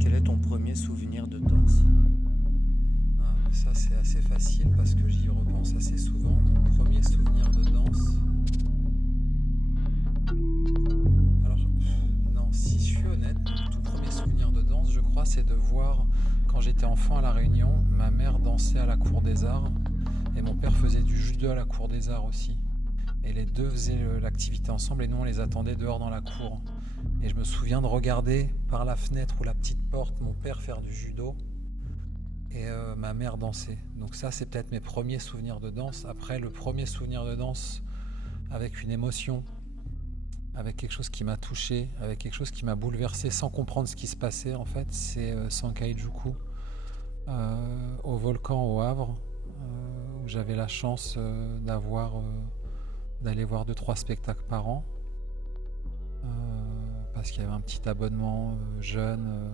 Quel est ton premier souvenir de danse? Mais ça, c'est assez facile parce que j'y repense assez souvent. Mon premier souvenir de danse. Alors, non, si je suis honnête, mon tout premier souvenir de danse, je crois, c'est de voir, quand j'étais enfant à La Réunion, ma mère dansait à la Cour des Arts et mon père faisait du judo à la Cour des Arts aussi. Et les deux faisaient l'activité ensemble et nous, on les attendait dehors dans la cour. Et je me souviens de regarder par la fenêtre ou la petite porte mon père faire du judo et ma mère danser. Donc ça, c'est peut-être mes premiers souvenirs de danse. Après, le premier souvenir de danse avec une émotion, avec quelque chose qui m'a touché, avec quelque chose qui m'a bouleversé sans comprendre ce qui se passait, en fait, c'est Sankaijuku au volcan au Havre, où j'avais la chance d'aller voir deux trois spectacles par an, parce qu'il y avait un petit abonnement jeune,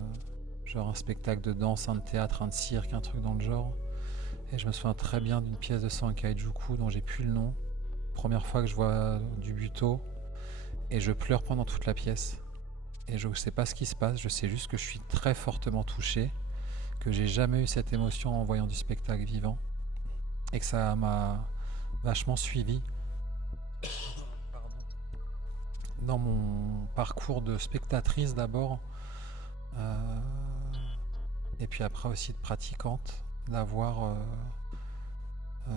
genre un spectacle de danse, un de théâtre, un de cirque, un truc dans le genre. Et je me souviens très bien d'une pièce de Sankaijuku dont j'ai plus le nom. Première fois que je vois du buto et je pleure pendant toute la pièce. Et je ne sais pas ce qui se passe, je sais juste que je suis très fortement touché, que j'ai jamais eu cette émotion en voyant du spectacle vivant et que ça m'a vachement suivi dans mon parcours de spectatrice d'abord, euh, et puis après aussi de pratiquante, d'avoir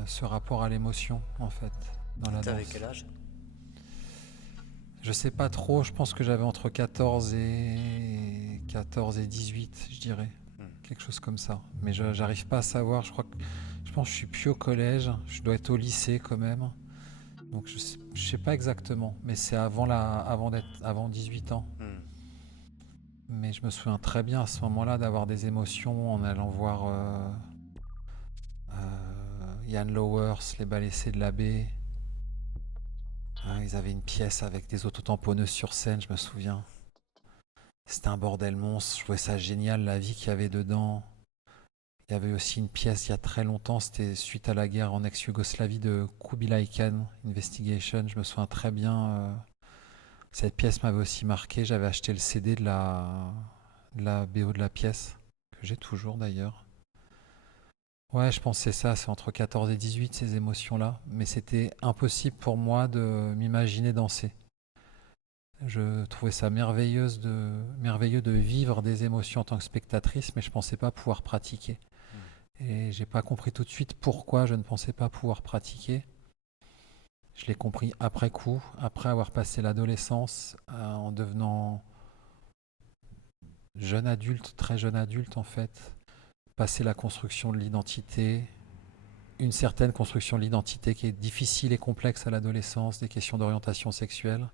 ce rapport à l'émotion en fait dans la T'avais quel danse. âge? Je sais pas trop, je pense que j'avais entre 14 et 18, je dirais. Hmm. Quelque chose comme ça. Mais j'arrive pas à savoir, je pense que je suis plus au collège, je dois être au lycée quand même. Donc je sais pas exactement, mais c'est avant 18 ans. Hmm. Mais je me souviens très bien à ce moment-là d'avoir des émotions en allant voir Jan Lowers, les Balaissés de la baie. Ils avaient une pièce avec des autotamponneuses sur scène, je me souviens. C'était un bordel monstre, je trouvais ça génial, la vie qu'il y avait dedans. Il y avait aussi une pièce il y a très longtemps, c'était suite à la guerre en ex-Yougoslavie de Kubilai Khan, Investigation, je me souviens très bien. Cette pièce m'avait aussi marqué, j'avais acheté le CD de la BO de la pièce, que j'ai toujours d'ailleurs. Ouais, je pense que c'est ça, c'est entre 14 et 18 ces émotions-là, mais c'était impossible pour moi de m'imaginer danser. Je trouvais ça merveilleux de vivre des émotions en tant que spectatrice, mais je pensais pas pouvoir pratiquer. Hmm. Et j'ai pas compris tout de suite pourquoi je ne pensais pas pouvoir pratiquer. Je l'ai compris après coup, après avoir passé l'adolescence, en devenant jeune adulte, très jeune adulte en fait, passer la construction de l'identité, une certaine construction de l'identité qui est difficile et complexe à l'adolescence, des questions d'orientation sexuelle.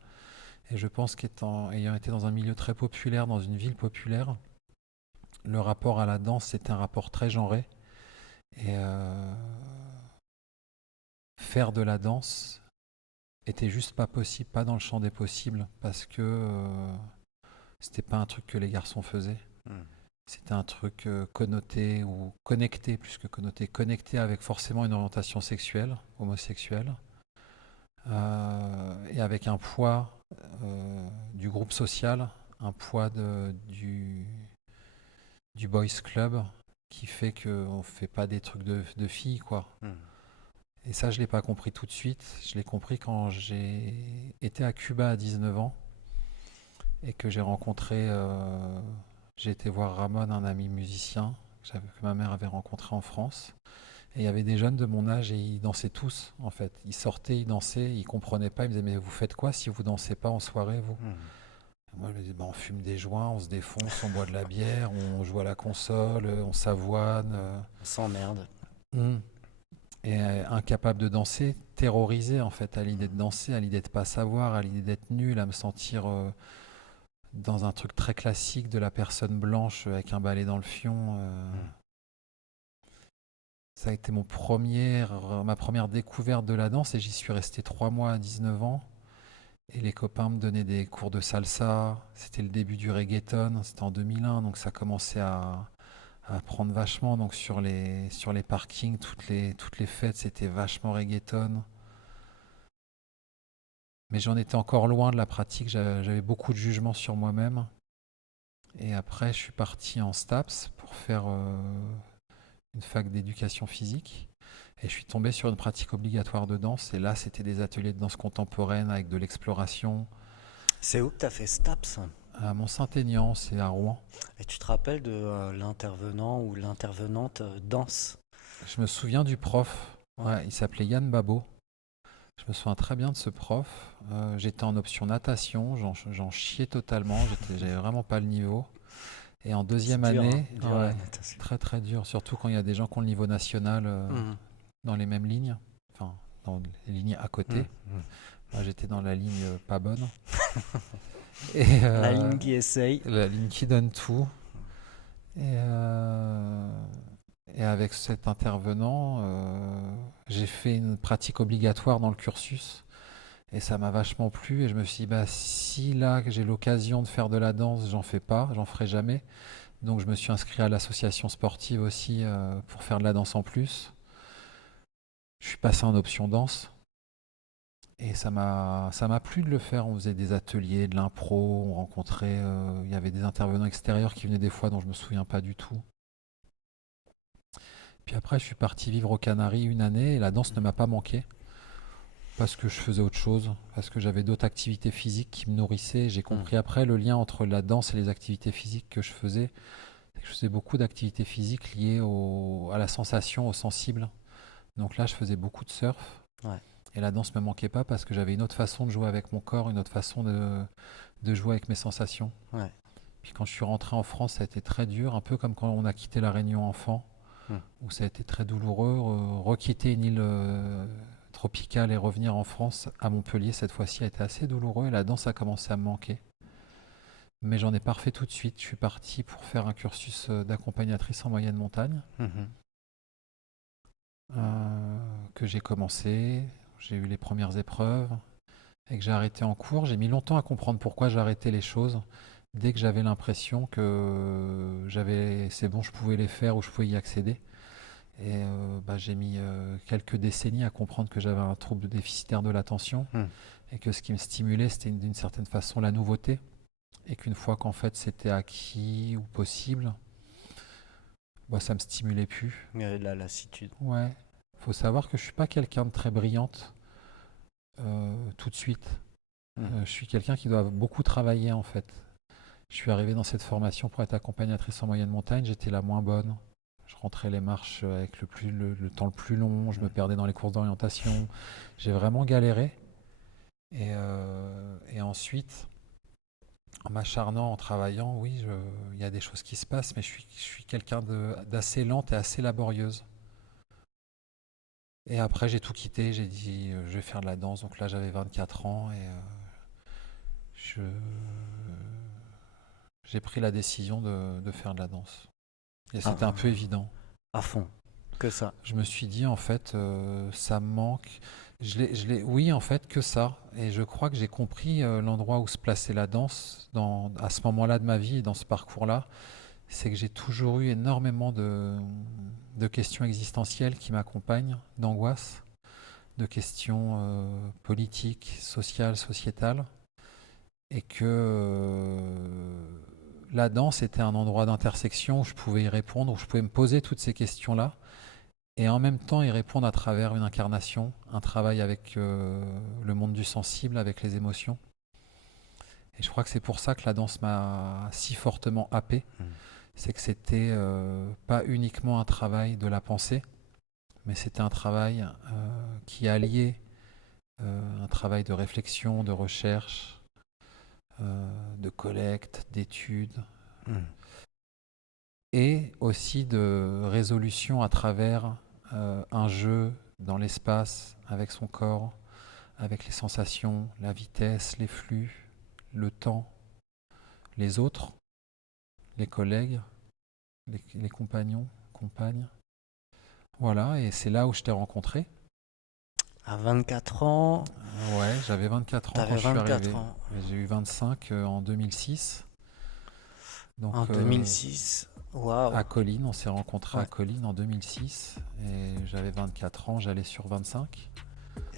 Et je pense qu'ayant été dans un milieu très populaire, dans une ville populaire, le rapport à la danse c'était un rapport très genré. Et faire de la danse était juste pas possible, pas dans le champ des possibles, parce que c'était pas un truc que les garçons faisaient. Hmm. C'était un truc connoté ou connecté, plus que connoté, connecté avec forcément une orientation sexuelle, homosexuelle, et avec un poids du groupe social, un poids du boys club, qui fait qu'on fait pas des trucs de filles, quoi. Hmm. Et ça, je l'ai pas compris tout de suite. Je l'ai compris quand j'ai été à Cuba à 19 ans et que j'ai été voir Ramon, un ami musicien que ma mère avait rencontré en France. Et il y avait des jeunes de mon âge et ils dansaient tous, en fait. Ils sortaient, ils dansaient, ils comprenaient pas. Ils me disaient, mais vous faites quoi si vous dansez pas en soirée, vous? Hmm. Et moi, je me disais, bah, on fume des joints, on se défonce, on boit de la bière, on joue à la console, on s'avoine. On s'emmerde. Hmm. Et incapable de danser, terrorisé en fait à l'idée de Hmm. danser, à l'idée de pas savoir, à l'idée d'être nul, à me sentir dans un truc très classique de la personne blanche avec un balai dans le fion. Hmm. Ça a été ma première découverte de la danse et j'y suis resté 3 mois à 19 ans. Et les copains me donnaient des cours de salsa. C'était le début du reggaeton, c'était en 2001, donc ça commençait à prendre vachement. Donc sur les parkings, toutes les fêtes, c'était vachement reggaeton. Mais j'en étais encore loin de la pratique. J'avais beaucoup de jugement sur moi-même. Et après, je suis parti en STAPS pour faire une fac d'éducation physique. Et je suis tombé sur une pratique obligatoire de danse. Et là, c'était des ateliers de danse contemporaine avec de l'exploration. C'est où que t'as fait STAPS? À Mont-Saint-Aignan, c'est à Rouen. Et tu te rappelles de l'intervenant ou l'intervenante danse? Je me souviens du prof. Ouais. Ouais, il s'appelait Yann Babot. Je me souviens très bien de ce prof. J'étais en option natation. J'en chiais totalement. J'avais vraiment pas le niveau. Et en C'est deuxième dur, hein, année, dur la ouais, natation. très très dur. Surtout quand il y a des gens qui ont le niveau national Mhm. dans les mêmes lignes. Enfin, dans les lignes à côté. Mhm. Moi, j'étais dans la ligne pas bonne. Et La ligne qui essaye. la ligne qui donne tout. Et, et avec cet intervenant, j'ai fait une pratique obligatoire dans le cursus. Et ça m'a vachement plu. Et je me suis dit, bah, si là j'ai l'occasion de faire de la danse, j'en fais pas, j'en ferai jamais. Donc je me suis inscrit à l'association sportive aussi pour faire de la danse en plus. Je suis passé en option danse. Et ça m'a plu de le faire. On faisait des ateliers, de l'impro, on rencontrait, il y avait des intervenants extérieurs qui venaient des fois dont je me souviens pas du tout. Puis après, je suis parti vivre aux Canaries une année et la danse ne m'a pas manqué parce que je faisais autre chose, parce que j'avais d'autres activités physiques qui me nourrissaient. J'ai compris après le lien entre la danse et les activités physiques que je faisais. C'est que je faisais beaucoup d'activités physiques liées à la sensation, au sensible. Donc là, je faisais beaucoup de surf. Ouais. Et la danse me manquait pas parce que j'avais une autre façon de jouer avec mon corps, une autre façon de jouer avec mes sensations. Ouais. Puis quand je suis rentré en France, ça a été très dur, un peu comme quand on a quitté la Réunion enfant, Mm. où ça a été très douloureux. Requitter une île tropicale et revenir en France, à Montpellier cette fois-ci, a été assez douloureux et la danse a commencé à me manquer. Mais j'en ai pas refait tout de suite. Je suis parti pour faire un cursus d'accompagnatrice en moyenne montagne Mhm. que j'ai commencé. J'ai eu les premières épreuves et que j'ai arrêté en cours. J'ai mis longtemps à comprendre pourquoi j'arrêtais les choses. Dès que j'avais l'impression que c'est bon, je pouvais les faire ou je pouvais y accéder. Et j'ai mis quelques décennies à comprendre que j'avais un trouble déficitaire de l'attention Mm. et que ce qui me stimulait, c'était d'une certaine façon la nouveauté. Et qu'une fois qu'en fait c'était acquis ou possible, ça me stimulait plus. La lassitude. Ouais. Faut savoir que je suis pas quelqu'un de très brillante tout de suite. Mm. Je suis quelqu'un qui doit beaucoup travailler en fait. Je suis arrivé dans cette formation pour être accompagnatrice en moyenne montagne, j'étais la moins bonne. Je rentrais les marches avec le temps le plus long, je me perdais dans les courses d'orientation. J'ai vraiment galéré. Et ensuite, en m'acharnant, en travaillant, oui, il y a des choses qui se passent, mais je suis quelqu'un d'assez lente et assez laborieuse. Et après, j'ai tout quitté, j'ai dit, je vais faire de la danse. Donc là, j'avais 24 ans et je, j'ai pris la décision de faire de la danse. Et c'était un peu évident. À fond. Que ça. Je me suis dit, en fait, ça me manque. Oui, en fait, que ça. Et je crois que j'ai compris l'endroit où se plaçait la danse à ce moment-là de ma vie et dans ce parcours-là. C'est que j'ai toujours eu énormément de questions existentielles qui m'accompagnent, d'angoisse, de questions politiques, sociales, sociétales. Et que la danse était un endroit d'intersection où je pouvais y répondre, où je pouvais me poser toutes ces questions-là et en même temps y répondre à travers une incarnation, un travail avec le monde du sensible, avec les émotions. Et je crois que c'est pour ça que la danse m'a si fortement happé. C'est que c'était pas uniquement un travail de la pensée, mais c'était un travail qui alliait un travail de réflexion, de recherche, de collecte, d'études, et aussi de résolution à travers un jeu dans l'espace, avec son corps, avec les sensations, la vitesse, les flux, le temps, les autres, les collègues, les compagnons, compagnes. Voilà, et c'est là où je t'ai rencontré. À 24 ans. Ouais, j'avais 24 ans T'avais quand je suis 24 arrivé. ans. J'ai eu 25 en 2006. Donc, En 2006. Waouh. à Colline, on s'est rencontrés Ouais. à Colline en 2006 et j'avais 24 ans, j'allais sur 25.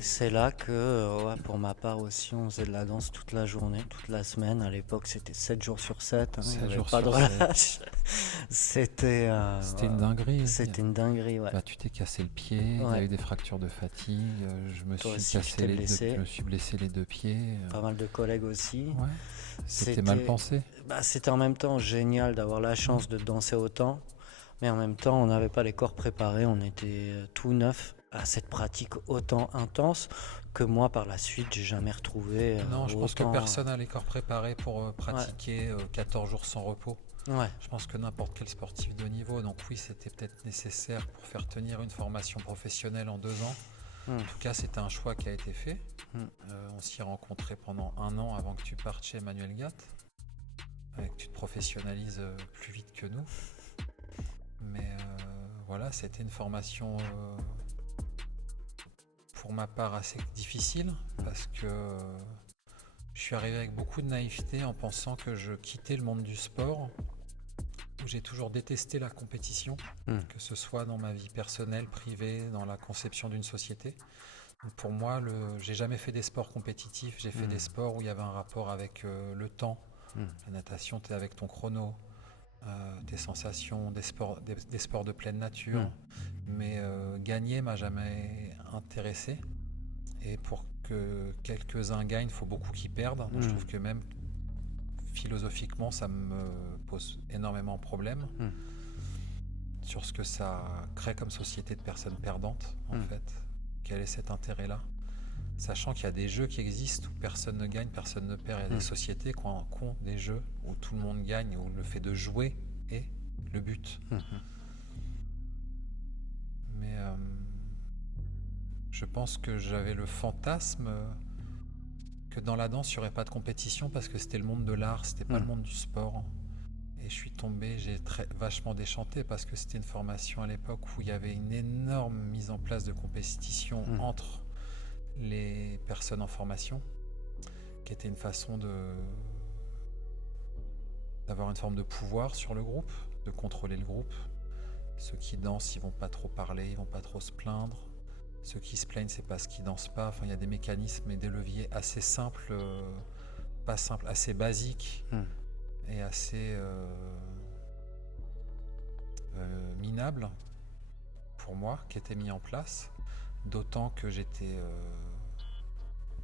C'est là que, ouais, pour ma part aussi, on faisait de la danse toute la journée, toute la semaine. À l'époque, c'était 7 jours sur 7, hein, il n'y 7 avait jours pas de sur 7. relâche. C'était C'était une dinguerie. c'était une dinguerie, ouais. Bah, tu t'es cassé le pied, tu as Ouais, eu des fractures de fatigue, toi aussi, tu t'es je blessé. me suis blessé les deux pieds. Pas mal de collègues aussi. Ouais, c'était mal C'était, pensé. c'était en même temps génial d'avoir la chance de danser autant, mais en même temps, on n'avait pas les corps préparés, on était tout neuf à cette pratique autant intense que moi, par la suite, j'ai jamais retrouvé Non, je pense que autant. personne n'a les corps préparés pour Ouais, pratiquer 14 jours sans repos. ouais. Je pense que n'importe quel sportif de niveau, donc oui, c'était peut-être nécessaire pour faire tenir une formation professionnelle en 2 ans. Hmm, En tout cas, c'était un choix qui a été fait. hmm, On s'y est rencontrés pendant 1 an avant que tu partes chez Emmanuel Gatt, et que tu te professionnalises plus vite que nous. Mais voilà, c'était une formation pour ma part assez difficile parce que je suis arrivé avec beaucoup de naïveté en pensant que je quittais le monde du sport où j'ai toujours détesté la compétition, hmm, que ce soit dans ma vie personnelle, privée, dans la conception d'une société. Donc pour moi, j'ai jamais fait des sports compétitifs, j'ai fait des sports où il y avait un rapport avec le temps. hmm, La natation, tu es avec ton chrono, tes sensations, des sports de pleine nature. hmm, Mais gagner m'a jamais intéressé. Et pour que quelques-uns gagnent, il faut beaucoup qui perdent. Donc je hmm, trouve que même philosophiquement, ça me pose énormément de problèmes hmm, sur ce que ça crée comme société de personnes perdantes, en hmm, fait. Quel est cet intérêt-là? Sachant qu'il y a des jeux qui existent où personne ne gagne, personne ne perd. Il y a des hmm, sociétés qui ont des jeux où tout le monde gagne, où le fait de jouer est le but. hmm, hmm. Mais je pense que j'avais le fantasme que dans la danse, il n'y aurait pas de compétition parce que c'était le monde de l'art, c'était pas le monde du sport. Et je suis tombé, vachement déchanté parce que c'était une formation à l'époque où il y avait une énorme mise en place de compétition Hmm, entre les personnes en formation, qui était une façon d'avoir une forme de pouvoir sur le groupe, de contrôler le groupe. Ceux qui dansent, ils vont pas trop parler, ils vont pas trop se plaindre. Ceux qui se plaignent, c'est parce qu'ils dansent pas. Enfin, il y a des mécanismes et des leviers assez simples, pas simples, assez basiques hmm, et assez minables pour moi, qui étaient mis en place. D'autant que j'étais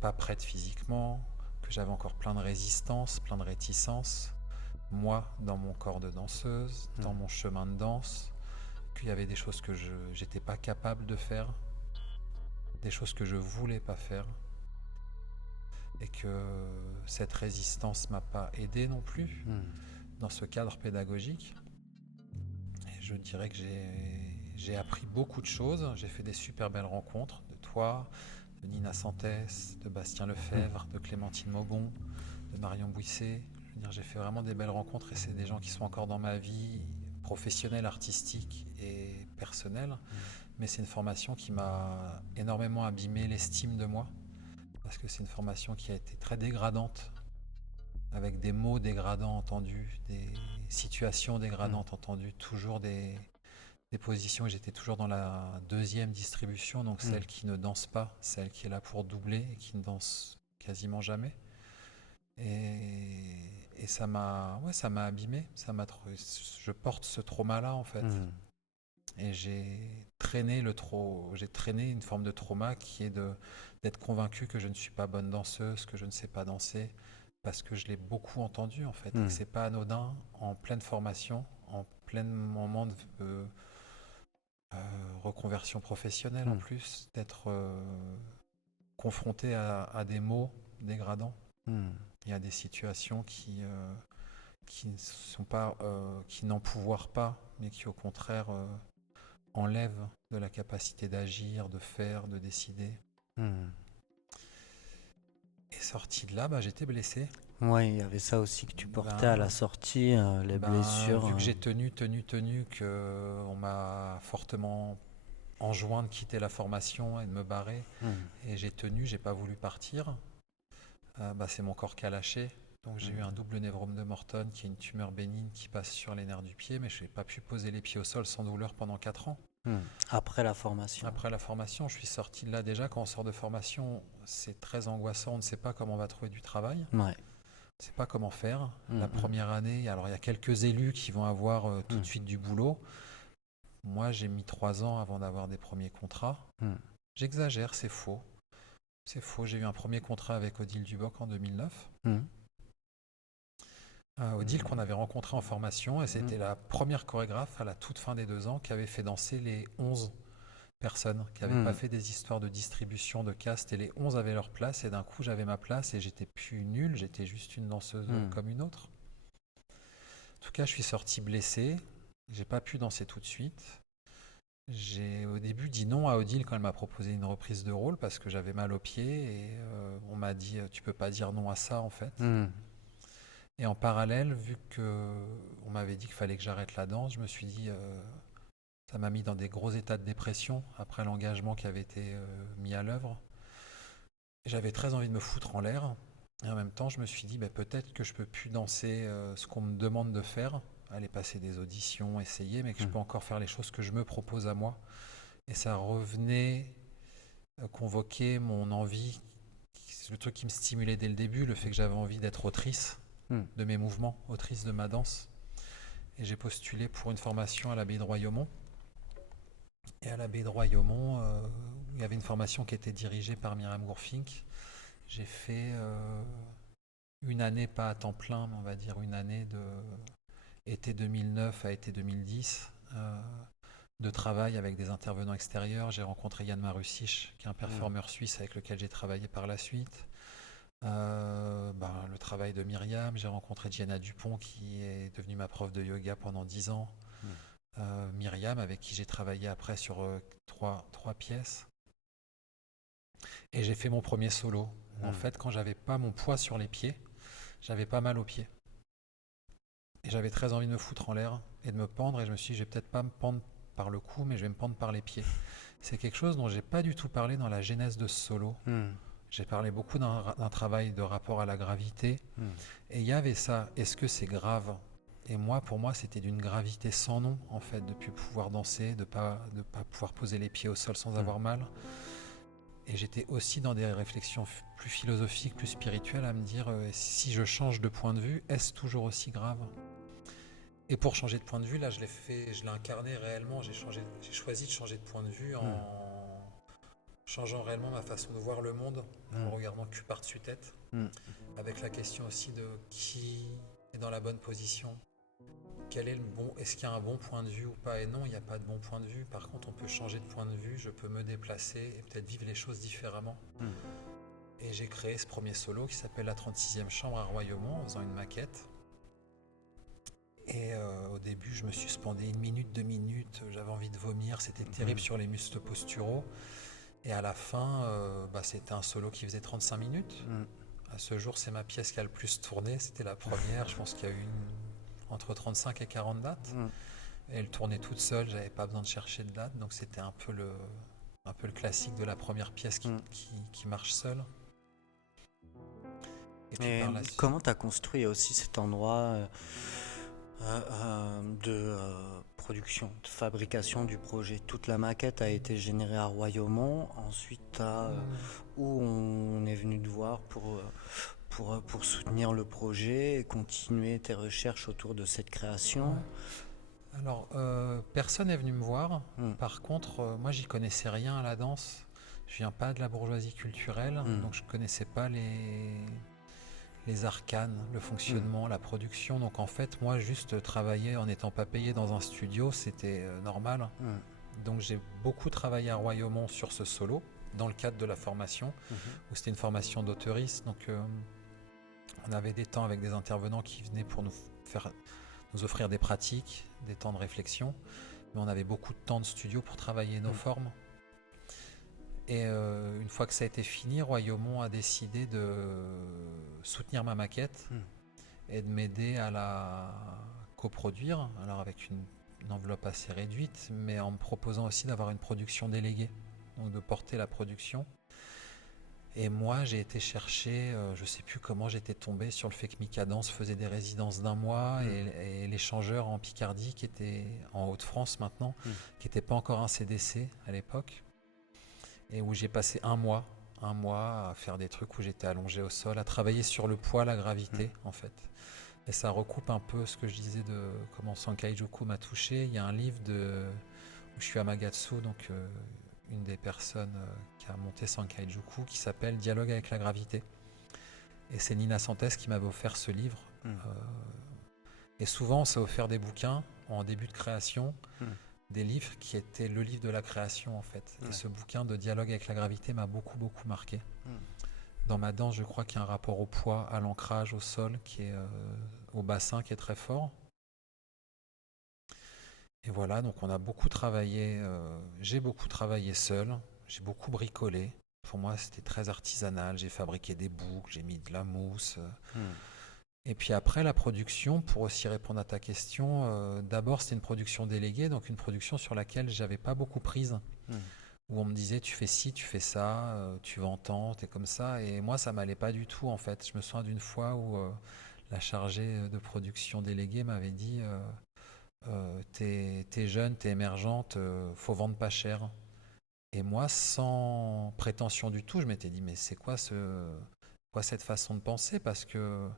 pas prête physiquement, que j'avais encore plein de résistance, plein de réticences. Moi, dans mon corps de danseuse, dans mon chemin de danse, qu'il y avait des choses que je n'étais pas capable de faire, des choses que je voulais pas faire, et que cette résistance m'a pas aidé non plus hmm. dans ce cadre pédagogique. Et je dirais que j'ai appris beaucoup de choses. J'ai fait des super belles rencontres de toi, de Nina Santès, de Bastien Lefebvre, de Clémentine Maubon, de Marion Bouisset. Je veux dire, j'ai fait vraiment des belles rencontres et c'est des gens qui sont encore dans ma vie professionnelle, artistique et personnelle. Mais c'est une formation qui m'a énormément abîmé l'estime de moi parce que c'est une formation qui a été très dégradante, avec des mots dégradants entendus, des situations dégradantes entendues, toujours des positions. J'étais toujours dans la deuxième distribution, donc celle qui ne danse pas, celle qui est là pour doubler et qui ne danse quasiment jamais. Et ça m'a abîmé, je porte ce trauma-là en fait. Hmm. Et j'ai traîné une forme de trauma qui est d'être convaincu que je ne suis pas bonne danseuse, que je ne sais pas danser, parce que je l'ai beaucoup entendu en fait, et que c'est pas anodin en pleine formation, en plein moment de reconversion professionnelle en plus, d'être confronté à des mots dégradants. Il y a des situations qui ne sont pas, qui n'empouvoirent pas, mais qui au contraire enlèvent de la capacité d'agir, de faire, de décider. Et sorti de là, j'étais blessé. Ouais, il y avait ça aussi que tu portais à la sortie, les blessures. Vu que j'ai tenu, qu'on m'a fortement enjoint de quitter la formation et de me barrer, et j'ai tenu, j'ai pas voulu partir, c'est mon corps qui a lâché. Donc j'ai eu un double névrome de Morton, qui est une tumeur bénigne qui passe sur les nerfs du pied, mais je n'ai pas pu poser les pieds au sol sans douleur pendant 4 ans. Après la formation. Après la formation, je suis sorti de là déjà. Quand on sort de formation, c'est très angoissant. On ne sait pas comment on va trouver du travail. Ouais. On ne sait pas comment faire. Mm, La mm. première année, alors il y a quelques élus qui vont avoir tout de suite du boulot. Moi, j'ai mis 3 ans avant d'avoir des premiers contrats. J'exagère, c'est faux. C'est faux. J'ai eu un premier contrat avec Odile Duboc en 2009. Odile qu'on avait rencontré en formation, et c'était la première chorégraphe à la toute fin des 2 ans qui avait fait danser les 11 personnes, qui n'avaient pas fait des histoires de distribution, de caste, et les 11 avaient leur place, et d'un coup j'avais ma place, et j'étais plus nulle, j'étais juste une danseuse comme une autre. En tout cas, je suis sorti blessé, j'ai pas pu danser tout de suite. J'ai au début dit non à Odile quand elle m'a proposé une reprise de rôle parce que j'avais mal aux pieds, et on m'a dit tu peux pas dire non à ça en fait. Et en parallèle, vu que on m'avait dit qu'il fallait que j'arrête la danse, je me suis dit, ça m'a mis dans des gros états de dépression après l'engagement qui avait été mis à l'œuvre. J'avais très envie de me foutre en l'air. Et en même temps, je me suis dit, peut-être que je peux plus danser ce qu'on me demande de faire, aller passer des auditions, essayer, mais que je peux encore faire les choses que je me propose à moi. Et ça revenait convoquer mon envie, le truc qui me stimulait dès le début, le fait que j'avais envie d'être autrice de mes mouvements, autrice de ma danse. Et j'ai postulé pour une formation à l'abbaye de Royaumont. Et à l'abbaye de Royaumont, il y avait une formation qui était dirigée par Myriam Gourfink. J'ai fait une année, pas à temps plein, mais on va dire une année de été 2009 à été 2010, de travail avec des intervenants extérieurs. J'ai rencontré Yann Marussich, qui est un performeur suisse avec lequel j'ai travaillé par la suite. Le travail de Myriam, j'ai rencontré Gianna Dupont qui est devenue ma prof de yoga pendant 10 ans. Myriam avec qui j'ai travaillé après sur trois pièces, et j'ai fait mon premier solo. En fait, quand j'avais pas mon poids sur les pieds, j'avais pas mal aux pieds et j'avais très envie de me foutre en l'air et de me pendre, et je me suis dit, je vais peut-être pas me pendre par le cou, mais je vais me pendre par les pieds. C'est quelque chose dont j'ai pas du tout parlé dans la genèse de ce solo. J'ai parlé beaucoup d'un travail de rapport à la gravité. Et il y avait ça. Est-ce que c'est grave ? Et moi, pour moi, c'était d'une gravité sans nom, en fait, de ne plus pouvoir danser, de pas pouvoir poser les pieds au sol sans avoir mal. Et j'étais aussi dans des réflexions plus philosophiques, plus spirituelles, à me dire, si je change de point de vue, est-ce toujours aussi grave ? Et pour changer de point de vue, là, je l'ai incarné réellement. J'ai choisi de changer de point de vue en changeant réellement ma façon de voir le monde, en regardant cul par-dessus tête, avec la question aussi de qui est dans la bonne position, est-ce qu'il y a un bon point de vue ou pas. Et non, il n'y a pas de bon point de vue. Par contre, on peut changer de point de vue, je peux me déplacer et peut-être vivre les choses différemment. Et j'ai créé ce premier solo qui s'appelle La 36e chambre à Royaumont, en faisant une maquette. Et au début, je me suspendais 1 minute, 2 minutes, j'avais envie de vomir, c'était terrible sur les muscles posturaux. Et à la fin, c'était un solo qui faisait 35 minutes. À ce jour, c'est ma pièce qui a le plus tourné. C'était la première. Je pense qu'il y a eu entre 35 et 40 dates. Et elle tournait toute seule. J'avais pas besoin de chercher de date. Donc c'était un peu le classique de la première pièce qui marche seule. Et puis comment tu as construit aussi cet endroit de production, de fabrication du projet? Toute la maquette a été générée à Royaumont. Ensuite, où on est venu te voir pour soutenir le projet et continuer tes recherches autour de cette création. Alors, personne n'est venu me voir. Par contre, moi, j'y connaissais rien à la danse. Je viens pas de la bourgeoisie culturelle, donc je connaissais pas les arcanes, le fonctionnement, la production. Donc en fait, moi, juste travailler en n'étant pas payé dans un studio, c'était normal. Donc j'ai beaucoup travaillé à Royaumont sur ce solo, dans le cadre de la formation, où c'était une formation d'auteuriste. Donc on avait des temps avec des intervenants qui venaient pour nous offrir des pratiques, des temps de réflexion. Mais on avait beaucoup de temps de studio pour travailler nos formes. Et une fois que ça a été fini, Royaumont a décidé de soutenir ma maquette et de m'aider à la coproduire, alors avec une enveloppe assez réduite, mais en me proposant aussi d'avoir une production déléguée, donc de porter la production. Et moi, j'ai été chercher, je sais plus comment j'étais tombé sur le fait que Mikadance faisait des résidences d'un mois et l'échangeur en Picardie, qui était en Hauts-de-France maintenant, qui n'était pas encore un CDC à l'époque, et où j'ai passé un mois à faire des trucs où j'étais allongé au sol, à travailler sur le poids, la gravité en fait. Et ça recoupe un peu ce que je disais de comment Sankei-juku m'a touché. Il y a un livre où je suis Amagatsu, donc une des personnes qui a monté Sankei-juku, qui s'appelle Dialogue avec la gravité. Et c'est Nina Santes qui m'avait offert ce livre. Et souvent, on s'est offert des bouquins en début de création, des livres qui étaient le livre de la création en fait. Et ce bouquin de Dialogue avec la gravité m'a beaucoup marqué. Dans ma danse, je crois qu'il y a un rapport au poids, à l'ancrage, au sol, qui est au bassin, qui est très fort. Et voilà, donc on a beaucoup travaillé, j'ai beaucoup travaillé seul, j'ai beaucoup bricolé. Pour moi, c'était très artisanal, j'ai fabriqué des boucles, j'ai mis de la mousse. Et puis après, la production, pour aussi répondre à ta question, d'abord c'était une production déléguée, donc une production sur laquelle j'avais pas beaucoup prise. Où on me disait tu fais ci, tu fais ça, tu vends tant, t'es comme ça. Et moi, ça m'allait pas du tout en fait. Je me souviens d'une fois où la chargée de production déléguée m'avait dit t'es jeune, t'es émergente, faut vendre pas cher. Et moi, sans prétention du tout, je m'étais dit mais c'est quoi cette façon de penser? Parce que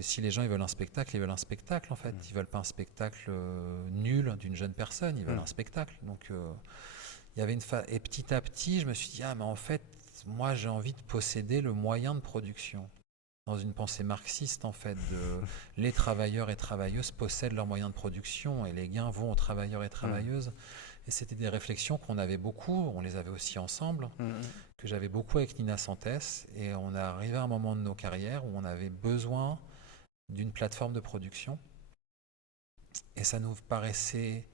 si les gens ils veulent un spectacle, ils veulent un spectacle en fait. Ils veulent pas un spectacle nul d'une jeune personne, ils veulent un spectacle. Donc il y avait et petit à petit, je me suis dit ah mais en fait, moi j'ai envie de posséder le moyen de production. Dans une pensée marxiste en fait, les travailleurs et travailleuses possèdent leurs moyens de production et les gains vont aux travailleurs et travailleuses. Et c'était des réflexions qu'on avait beaucoup, on les avait aussi ensemble, que j'avais beaucoup avec Nina Santes. Et on est arrivé à un moment de nos carrières où on avait besoin d'une plateforme de production. Et ça nous paraissait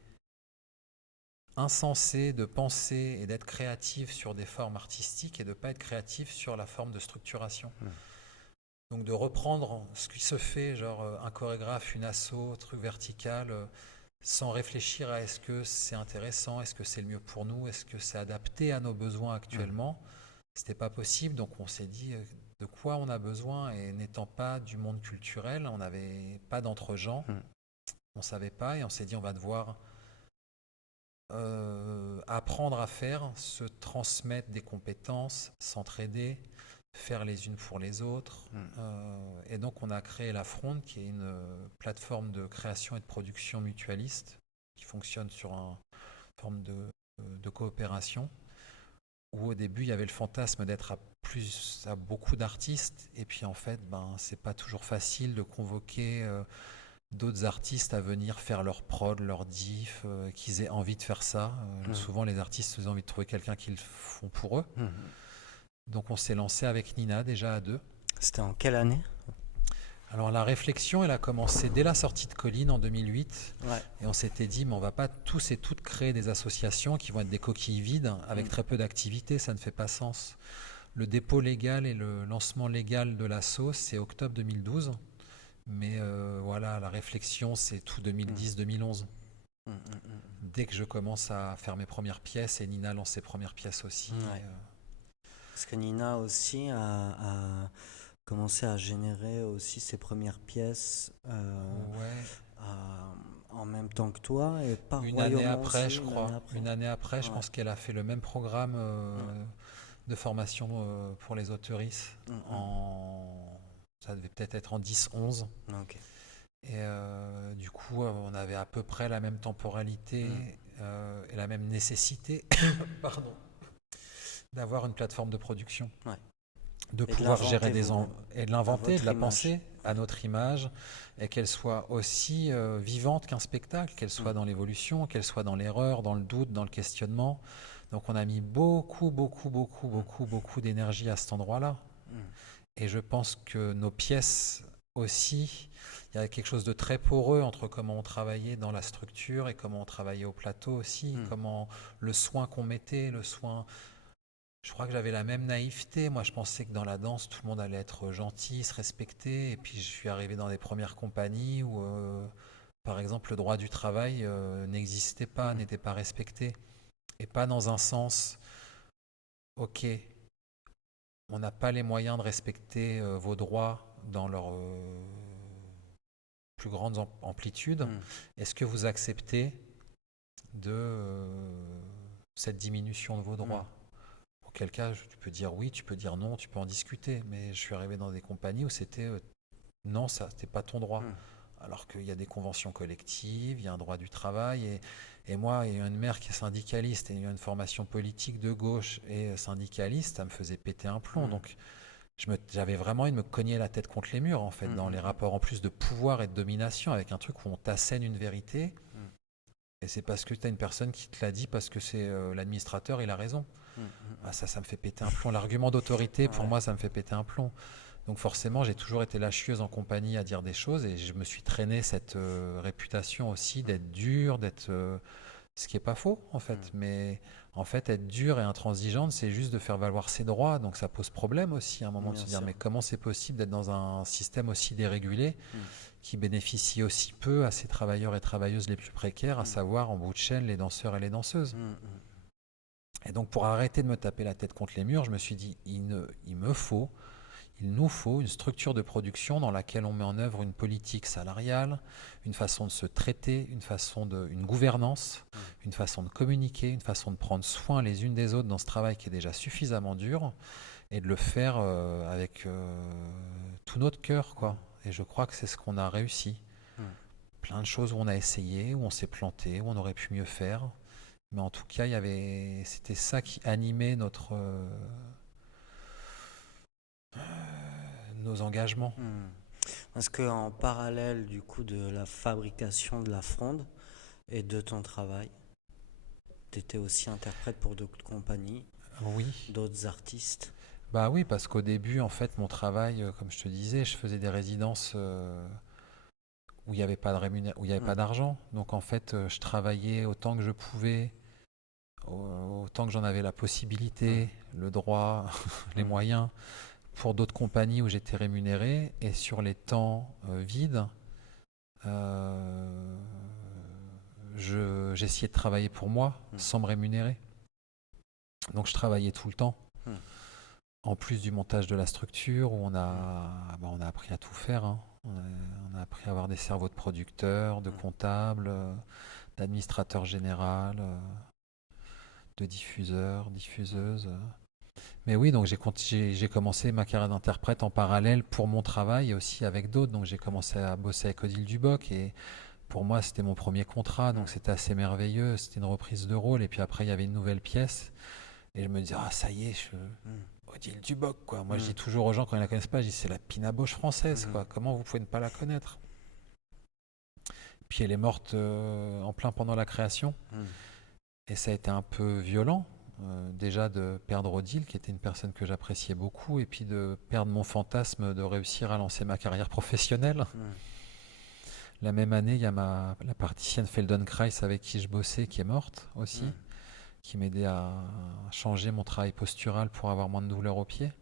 insensé de penser et d'être créatif sur des formes artistiques et de ne pas être créatif sur la forme de structuration. Donc de reprendre ce qui se fait, genre un chorégraphe, une asso, truc vertical, sans réfléchir à est-ce que c'est intéressant, est-ce que c'est le mieux pour nous, est-ce que c'est adapté à nos besoins actuellement. C'était pas possible, donc on s'est dit de quoi on a besoin, et n'étant pas du monde culturel, on n'avait pas d'entre-gens, on savait pas, et on s'est dit on va devoir apprendre à faire, se transmettre des compétences, s'entraider, faire les unes pour les autres. Et donc on a créé la Fronde, qui est une plateforme de création et de production mutualiste qui fonctionne sur une forme de coopération, où au début il y avait le fantasme d'être à beaucoup d'artistes, et puis en fait c'est pas toujours facile de convoquer d'autres artistes à venir faire leur prod, leur diff, qu'ils aient envie de faire ça. Souvent les artistes ont envie de trouver quelqu'un qui le font pour eux. Donc on s'est lancé avec Nina déjà à 2. C'était en quelle année? Alors la réflexion, elle a commencé dès la sortie de Colline en 2008. Et on s'était dit, mais on va pas tous et toutes créer des associations qui vont être des coquilles vides avec très peu d'activité, ça ne fait pas sens. Le dépôt légal et le lancement légal de l'asso, c'est octobre 2012. Mais voilà, la réflexion, c'est tout 2010-2011. Dès que je commence à faire mes premières pièces, et Nina lance ses premières pièces aussi. Parce que Nina aussi a commencé à générer aussi ses premières pièces en même temps que toi, et par une année après, je crois. Une année après, je pense qu'elle a fait le même programme de formation pour les auteuristes. Ça devait peut-être être en 10-11. Et du coup, on avait à peu près la même temporalité et la même nécessité d'avoir une plateforme de production. De pouvoir gérer et de l'inventer, de la penser à notre image, et qu'elle soit aussi vivante qu'un spectacle, qu'elle soit dans l'évolution, qu'elle soit dans l'erreur, dans le doute, dans le questionnement. Donc on a mis beaucoup d'énergie à cet endroit-là. Et je pense que nos pièces aussi, il y a quelque chose de très poreux entre comment on travaillait dans la structure et comment on travaillait au plateau aussi, comment le soin qu'on mettait, le soin... Je crois que j'avais la même naïveté. Moi, je pensais que dans la danse, tout le monde allait être gentil, se respecter. Et puis, je suis arrivé dans des premières compagnies où, par exemple, le droit du travail n'existait pas, n'était pas respecté. Et pas dans un sens, ok, on n'a pas les moyens de respecter vos droits dans leur plus grande amplitude, est-ce que vous acceptez de cette diminution de vos droits? Auquel cas, tu peux dire oui, tu peux dire non, tu peux en discuter. Mais je suis arrivé dans des compagnies où c'était non, ça, c'était pas ton droit. Alors qu'il y a des conventions collectives, il y a un droit du travail. Et moi, ayant une mère qui est syndicaliste et ayant une formation politique de gauche et syndicaliste, ça me faisait péter un plomb. Donc, j'avais vraiment envie de me cogner la tête contre les murs, en fait, dans les rapports en plus de pouvoir et de domination, avec un truc où on t'assène une vérité. Et c'est parce que tu as une personne qui te l'a dit, parce que c'est l'administrateur, il a raison. Ah, ça me fait péter un plomb. L'argument d'autorité, pour moi, ça me fait péter un plomb. Donc forcément, j'ai toujours été la chieuse en compagnie à dire des choses et je me suis traîné cette réputation aussi d'être dur, d'être... ce qui n'est pas faux, en fait. Mais en fait, être dur et intransigeante, c'est juste de faire valoir ses droits. Donc ça pose problème aussi à un moment de se dire, mais comment c'est possible d'être dans un système aussi dérégulé qui bénéficie aussi peu à ces travailleurs et travailleuses les plus précaires, à savoir en bout de chaîne les danseurs et les danseuses. Et donc pour arrêter de me taper la tête contre les murs, je me suis dit, il nous faut une structure de production dans laquelle on met en œuvre une politique salariale, une façon de se traiter, une gouvernance, une façon de communiquer, une façon de prendre soin les unes des autres dans ce travail qui est déjà suffisamment dur et de le faire avec tout notre cœur, quoi. Et je crois que c'est ce qu'on a réussi. Plein de choses où on a essayé, où on s'est planté, où on aurait pu mieux faire. Mais en tout cas, c'était ça qui animait nos engagements. Parce qu'en parallèle du coup de la fabrication de la fronde et de ton travail, tu étais aussi interprète pour d'autres compagnies, d'autres artistes. Bah oui, parce qu'au début, en fait, mon travail, comme je te disais, je faisais des résidences où il n'y avait pas pas d'argent. Donc en fait, je travaillais autant que je pouvais, autant que j'en avais la possibilité, le droit, les moyens, pour d'autres compagnies où j'étais rémunéré. Et sur les temps vides, j'essayais de travailler pour moi sans me rémunérer. Donc je travaillais tout le temps. En plus du montage de la structure, où on a appris à tout faire. On a appris à avoir des cerveaux de producteurs, de comptables, d'administrateurs généraux, de diffuseurs, diffuseuses. Mais oui, donc j'ai commencé ma carrière d'interprète en parallèle pour mon travail et aussi avec d'autres. Donc j'ai commencé à bosser avec Odile Duboc et pour moi c'était mon premier contrat, donc c'était assez merveilleux. C'était une reprise de rôle et puis après il y avait une nouvelle pièce et je me disais ça y est, Odile Duboc, quoi. Moi je dis toujours aux gens quand ils la connaissent pas, je dis c'est la Pina Bausch française, quoi. Comment vous pouvez ne pas la connaître? Puis elle est morte en plein pendant la création et ça a été un peu violent. Déjà de perdre Odile, qui était une personne que j'appréciais beaucoup, et puis de perdre mon fantasme de réussir à lancer ma carrière professionnelle. La même année, il y a la particienne Feldenkrais avec qui je bossais, qui est morte aussi, qui m'aidait à changer mon travail postural pour avoir moins de douleur aux pieds.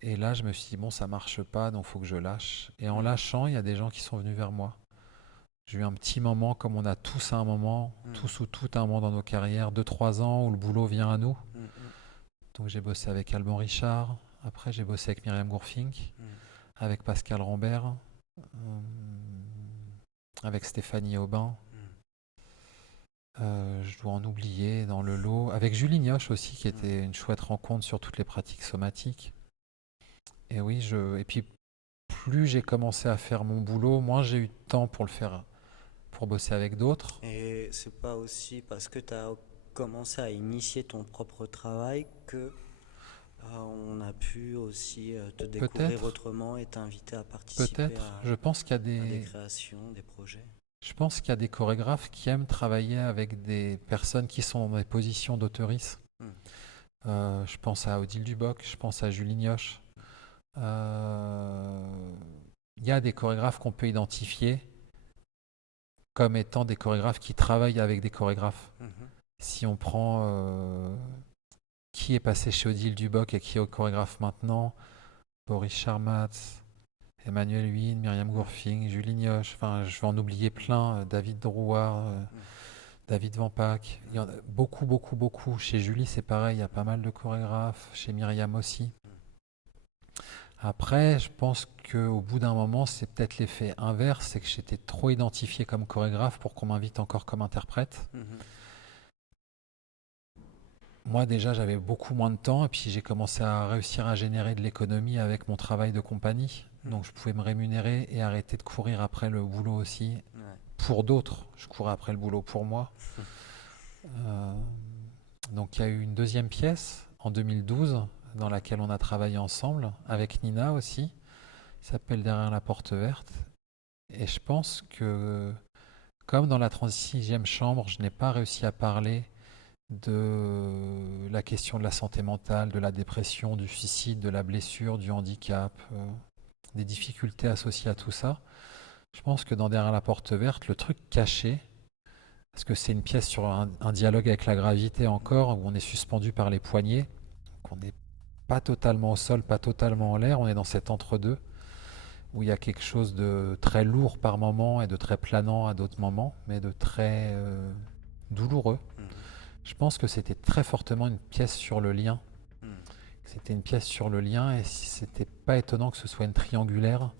Et là, je me suis dit, bon, ça marche pas, donc il faut que je lâche. Et en lâchant, il y a des gens qui sont venus vers moi. J'ai eu un petit moment, comme on a tous à un moment, tous ou toutes à un moment dans nos carrières, 2-3 ans où le boulot vient à nous. Donc j'ai bossé avec Alban Richard, après j'ai bossé avec Myriam Gourfink, avec Pascal Rambert, avec Stéphanie Aubin. Je dois en oublier dans le lot. Avec Julie Nioche aussi, qui était une chouette rencontre sur toutes les pratiques somatiques. Et oui, et puis plus j'ai commencé à faire mon boulot, moins j'ai eu de temps pour le faire, pour bosser avec d'autres. Et c'est pas aussi parce que tu as commencé à initier ton propre travail que on a pu aussi te découvrir autrement et t'inviter à participer je pense qu'il y a des créations, des projets. Je pense qu'il y a des chorégraphes qui aiment travailler avec des personnes qui sont dans des positions d'auteurisme. Je pense à Odile Duboc, je pense à Julie Nioche. Il y a des chorégraphes qu'on peut identifier comme étant des chorégraphes qui travaillent avec des chorégraphes. Si on prend qui est passé chez Odile Duboc et qui est au chorégraphe maintenant, Boris Charmatz, Emmanuel Huynh, Myriam Gourfink, Julie Nioche, enfin je vais en oublier plein, David Drouard, David Vampac. Il y en a beaucoup. Chez Julie c'est pareil, il y a pas mal de chorégraphes, chez Myriam aussi. Après, je pense qu'au bout d'un moment, c'est peut-être l'effet inverse, c'est que j'étais trop identifié comme chorégraphe pour qu'on m'invite encore comme interprète. Mhm. Moi, déjà, j'avais beaucoup moins de temps et puis j'ai commencé à réussir à générer de l'économie avec mon travail de compagnie. Donc, je pouvais me rémunérer et arrêter de courir après le boulot aussi Ouais. pour d'autres. Je courais après le boulot pour moi. Euh, donc, il y a eu une deuxième pièce en 2012 dans laquelle on a travaillé ensemble avec Nina aussi. Ça s'appelle Derrière la porte verte. Et je pense que, comme dans la 36e chambre, je n'ai pas réussi à parler de la question de la santé mentale, de la dépression, du suicide, de la blessure, du handicap, des difficultés associées à tout ça. Je pense que dans Derrière la porte verte, le truc caché, parce que c'est une pièce sur un dialogue avec la gravité encore, où on est suspendu par les poignets, qu'on n'est pas totalement au sol, pas totalement en l'air, on est dans cet entre-deux, où il y a quelque chose de très lourd par moment et de très planant à d'autres moments, mais de très douloureux. Mhm. Je pense que c'était très fortement une pièce sur le lien. Mhm. C'était une pièce sur le lien et c'était pas étonnant que ce soit une triangulaire Mhm.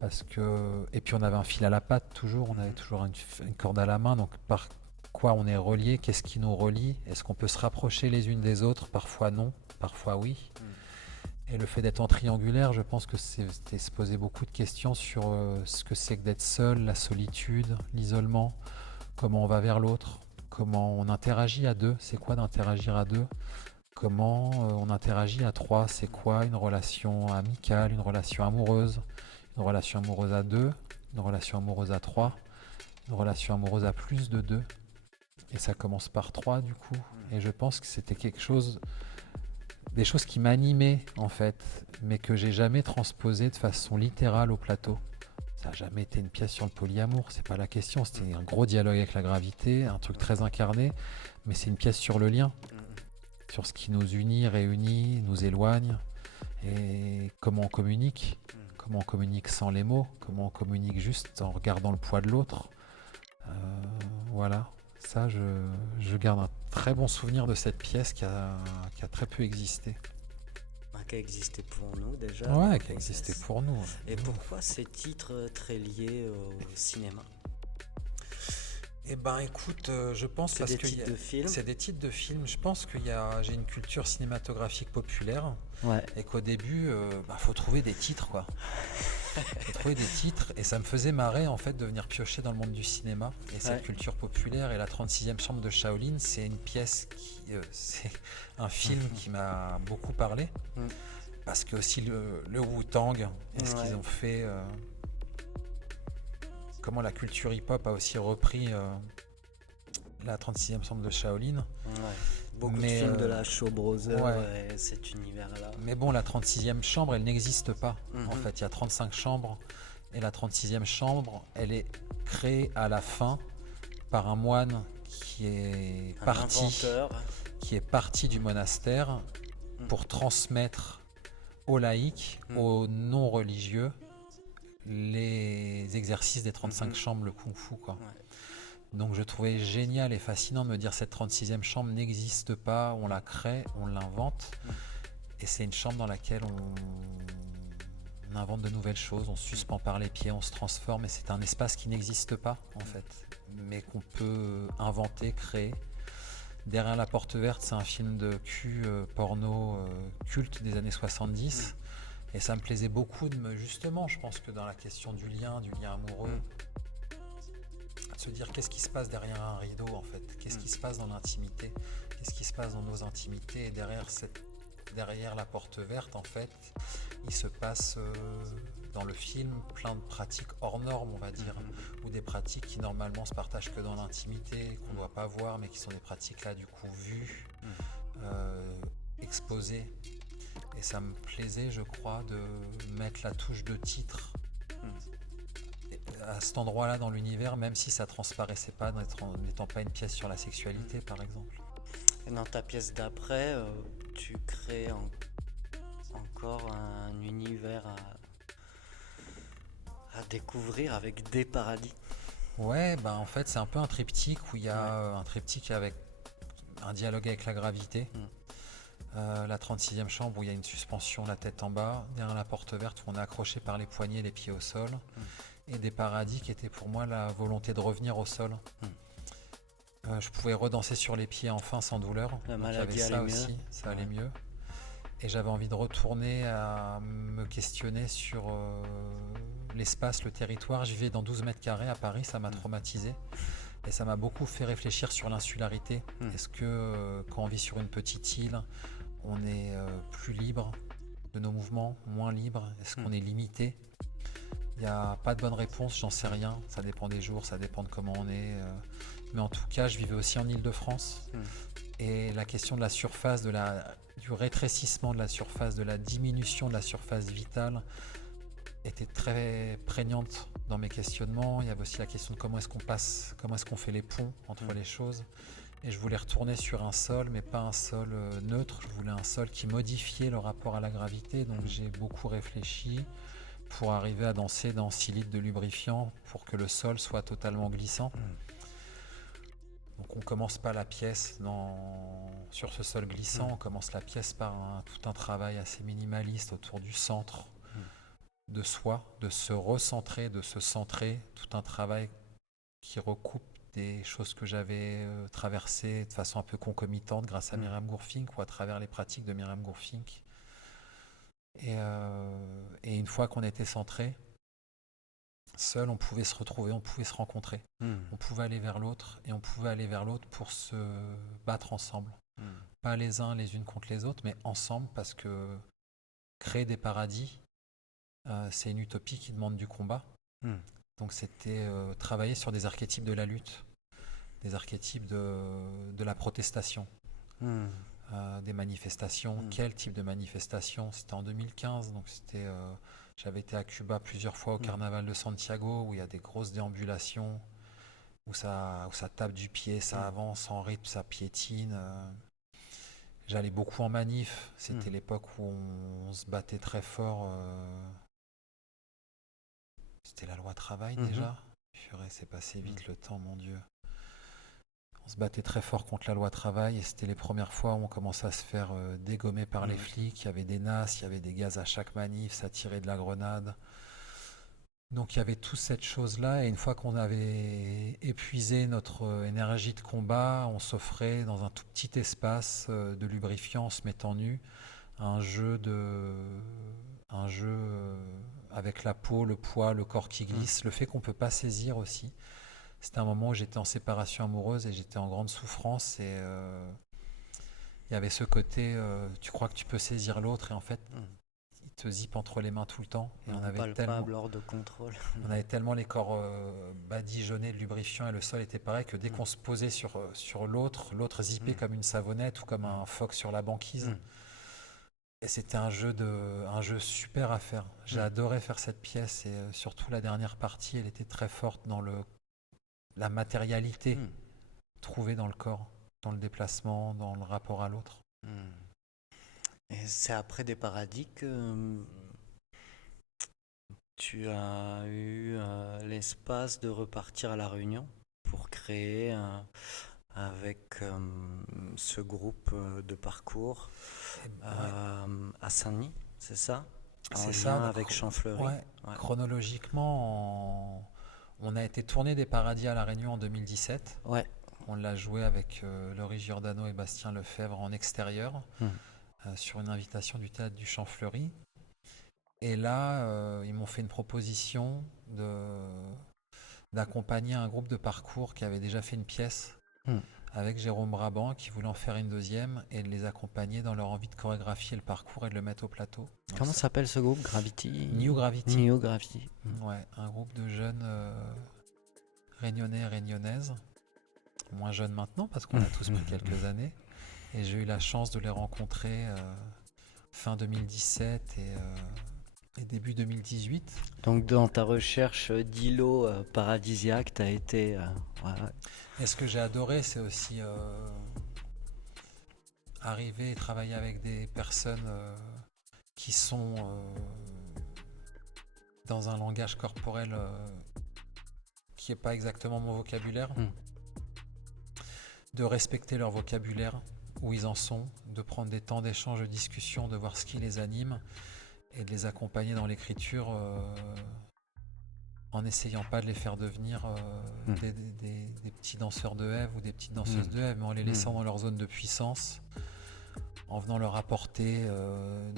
parce que et puis on avait un fil à la patte toujours, on avait toujours une corde à la main, donc par quoi on est relié, qu'est-ce qui nous relie, est-ce qu'on peut se rapprocher les unes des autres, parfois non, parfois oui. Et le fait d'être en triangulaire, je pense que c'était se poser beaucoup de questions sur ce que c'est que d'être seul, la solitude, l'isolement, comment on va vers l'autre, comment on interagit à deux, c'est quoi d'interagir à deux, comment on interagit à trois, c'est quoi une relation amicale, une relation amoureuse à deux, une relation amoureuse à trois, une relation amoureuse à plus de deux. Et ça commence par trois du coup. Et je pense que c'était quelque chose, des choses qui m'animaient en fait, mais que j'ai jamais transposé de façon littérale au plateau. Ça n'a jamais été une pièce sur le polyamour, c'est pas la question. C'était un gros dialogue avec la gravité, un truc très incarné, mais c'est une pièce sur le lien, sur ce qui nous unit, réunit, nous éloigne, et comment on communique. Comment on communique sans les mots, comment on communique juste en regardant le poids de l'autre. Voilà, ça je garde un très bon souvenir de cette pièce qui a très peu existé. Qui a existé pour nous déjà. Ouais, qui a existé pour nous. Et pourquoi ces titres très liés au cinéma? Eh ben écoute, je pense C'est parce des que titres de films. c'est des titres de films. Je pense que j'ai une culture cinématographique populaire Ouais. et qu'au début, faut trouver des titres quoi. Faut trouver des titres et ça me faisait marrer en fait de venir piocher dans le monde du cinéma et cette culture populaire. Et la 36e chambre de Shaolin, c'est une pièce c'est un film qui m'a beaucoup parlé parce que aussi le Wu-Tang et ce qu'ils ont fait. Comment la culture hip-hop a aussi repris la 36e chambre de Shaolin. Beaucoup de films de la Shaw Brothers, cet univers-là. Mais bon, la 36e chambre, elle n'existe pas. En fait, il y a 35 chambres et la 36e chambre, elle est créée à la fin par un moine qui est parti du monastère pour transmettre aux laïcs, aux non-religieux, les exercices des 35 chambres, le kung-fu quoi. Donc je trouvais génial et fascinant de me dire cette 36e chambre n'existe pas, on la crée, on l'invente et c'est une chambre dans laquelle on invente de nouvelles choses, on se suspend par les pieds, on se transforme et c'est un espace qui n'existe pas en fait, mais qu'on peut inventer, créer. Derrière la porte verte, c'est un film de cul porno culte des années 70. Et ça me plaisait beaucoup justement, je pense que dans la question du lien amoureux, de se dire qu'est-ce qui se passe derrière un rideau en fait, qu'est-ce qui se passe dans l'intimité, qu'est-ce qui se passe dans nos intimités, et derrière la porte verte en fait, il se passe dans le film plein de pratiques hors normes on va dire, ou des pratiques qui normalement se partagent que dans l'intimité, qu'on ne doit pas voir, mais qui sont des pratiques là du coup vues, exposées. Et ça me plaisait, je crois, de mettre la touche de titre à cet endroit-là dans l'univers, même si ça transparaissait pas, n'étant pas une pièce sur la sexualité, par exemple. Et dans ta pièce d'après, tu crées encore un univers à découvrir avec des paradis. Ouais, en fait, c'est un peu un triptyque où il y a un triptyque avec un dialogue avec la gravité. La 36e chambre où il y a une suspension, la tête en bas, derrière la porte verte où on est accroché par les poignets, les pieds au sol, et des paradis qui étaient pour moi la volonté de revenir au sol. Je pouvais redanser sur les pieds enfin sans douleur. La Donc, maladie il y avait allait ça mieux. aussi, ça allait mieux. Et j'avais envie de retourner à me questionner sur l'espace, le territoire. Je vivais dans 12 mètres carrés à Paris, ça m'a traumatisé. Et ça m'a beaucoup fait réfléchir sur l'insularité. Est-ce que quand on vit sur une petite île, on est plus libre de nos mouvements, moins libre? Est-ce qu'on est limité? Il n'y a pas de bonne réponse, j'en sais rien. Ça dépend des jours, ça dépend de comment on est. Mais en tout cas, je vivais aussi en Île-de-France. Et la question de la surface, du rétrécissement de la surface, de la diminution de la surface vitale était très prégnante dans mes questionnements. Il y avait aussi la question de comment est-ce qu'on fait les ponts entre les choses. Et je voulais retourner sur un sol, mais pas un sol neutre. Je voulais un sol qui modifiait le rapport à la gravité. Donc j'ai beaucoup réfléchi pour arriver à danser dans 6 litres de lubrifiant pour que le sol soit totalement glissant. Donc on commence pas la pièce sur ce sol glissant, on commence la pièce par tout un travail assez minimaliste autour du centre de soi, de se recentrer, de se centrer, tout un travail qui recoupe des choses que j'avais traversées de façon un peu concomitante grâce à Myriam Gourfink ou à travers les pratiques de Myriam Gourfink. Et une fois qu'on était centré, seul, on pouvait se retrouver, on pouvait se rencontrer. On pouvait aller vers l'autre et on pouvait aller vers l'autre pour se battre ensemble. Pas les uns les unes contre les autres, mais ensemble, parce que créer des paradis, c'est une utopie qui demande du combat. Donc c'était travailler sur des archétypes de la lutte, des archétypes de la protestation, des manifestations. Quel type de manifestation? C'était en 2015, donc j'avais été à Cuba plusieurs fois au carnaval de Santiago, où il y a des grosses déambulations, où ça tape du pied, ça avance en rythme, ça piétine. J'allais beaucoup en manif, c'était l'époque où on se battait très fort. C'était la loi travail déjà. Purée, c'est passé vite le temps, mon Dieu. On se battait très fort contre la loi travail et c'était les premières fois où on commençait à se faire dégommer par les flics. Il y avait des nasses, il y avait des gaz à chaque manif, ça tirait de la grenade. Donc il y avait toute cette chose-là et une fois qu'on avait épuisé notre énergie de combat, on s'offrait dans un tout petit espace de lubrifiant en se mettant nu un jeu avec la peau, le poids, le corps qui glisse, le fait qu'on ne peut pas saisir aussi. C'était un moment où j'étais en séparation amoureuse et j'étais en grande souffrance et il y avait ce côté, tu crois que tu peux saisir l'autre et en fait, il te zippe entre les mains tout le temps. Et on avait tellement, hors de contrôle. on avait tellement les corps badigeonnés de lubrifiant et le sol était pareil que dès qu'on se posait sur l'autre zippait comme une savonnette ou comme un phoque sur la banquise. Et c'était un jeu super à faire. J'ai adoré faire cette pièce et surtout la dernière partie, elle était très forte dans la matérialité trouvée dans le corps, dans le déplacement, dans le rapport à l'autre. Et c'est après des paradis que tu as eu l'espace de repartir à La Réunion pour créer avec ce groupe de parcours à Saint-Denis, c'est ça? C'est en ça, lien avec Champfleury. Ouais. Chronologiquement, on a été tourné des paradis à La Réunion en 2017. Ouais. On l'a joué avec Laurie Giordano et Bastien Lefebvre en extérieur sur une invitation du théâtre du Champfleury. Et là, ils m'ont fait une proposition d'accompagner un groupe de parcours qui avait déjà fait une pièce avec Jérôme Brabant, qui voulait en faire une deuxième et de les accompagner dans leur envie de chorégraphier le parcours et de le mettre au plateau. Donc Comment s'appelle ce groupe? Gravity? New Gravity. New Gravity. Ouais, un groupe de jeunes réunionnais et réunionnaises, moins jeunes maintenant parce qu'on a tous pris quelques années. Et j'ai eu la chance de les rencontrer fin 2017 et début 2018. Donc dans ta recherche d'îlots paradisiaques, tu as été... Et ce que j'ai adoré, c'est aussi arriver et travailler avec des personnes qui sont dans un langage corporel qui n'est pas exactement mon vocabulaire. De respecter leur vocabulaire, où ils en sont, de prendre des temps d'échange, de discussion, de voir ce qui les anime et de les accompagner dans l'écriture en n'essayant pas de les faire devenir des petits danseurs de Ève ou des petites danseuses de Ève, mais en les laissant dans leur zone de puissance, en venant leur apporter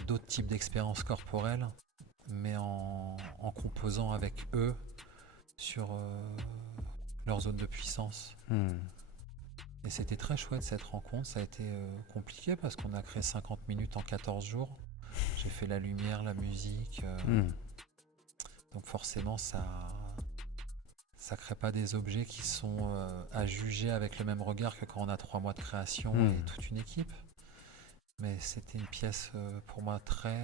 d'autres types d'expériences corporelles, mais en composant avec eux sur leur zone de puissance. Et c'était très chouette cette rencontre. Ça a été compliqué parce qu'on a créé 50 minutes en 14 jours. J'ai fait la lumière, la musique. Donc forcément, ça crée pas des objets qui sont à juger avec le même regard que quand on a 3 mois de création et toute une équipe. Mais c'était une pièce pour moi très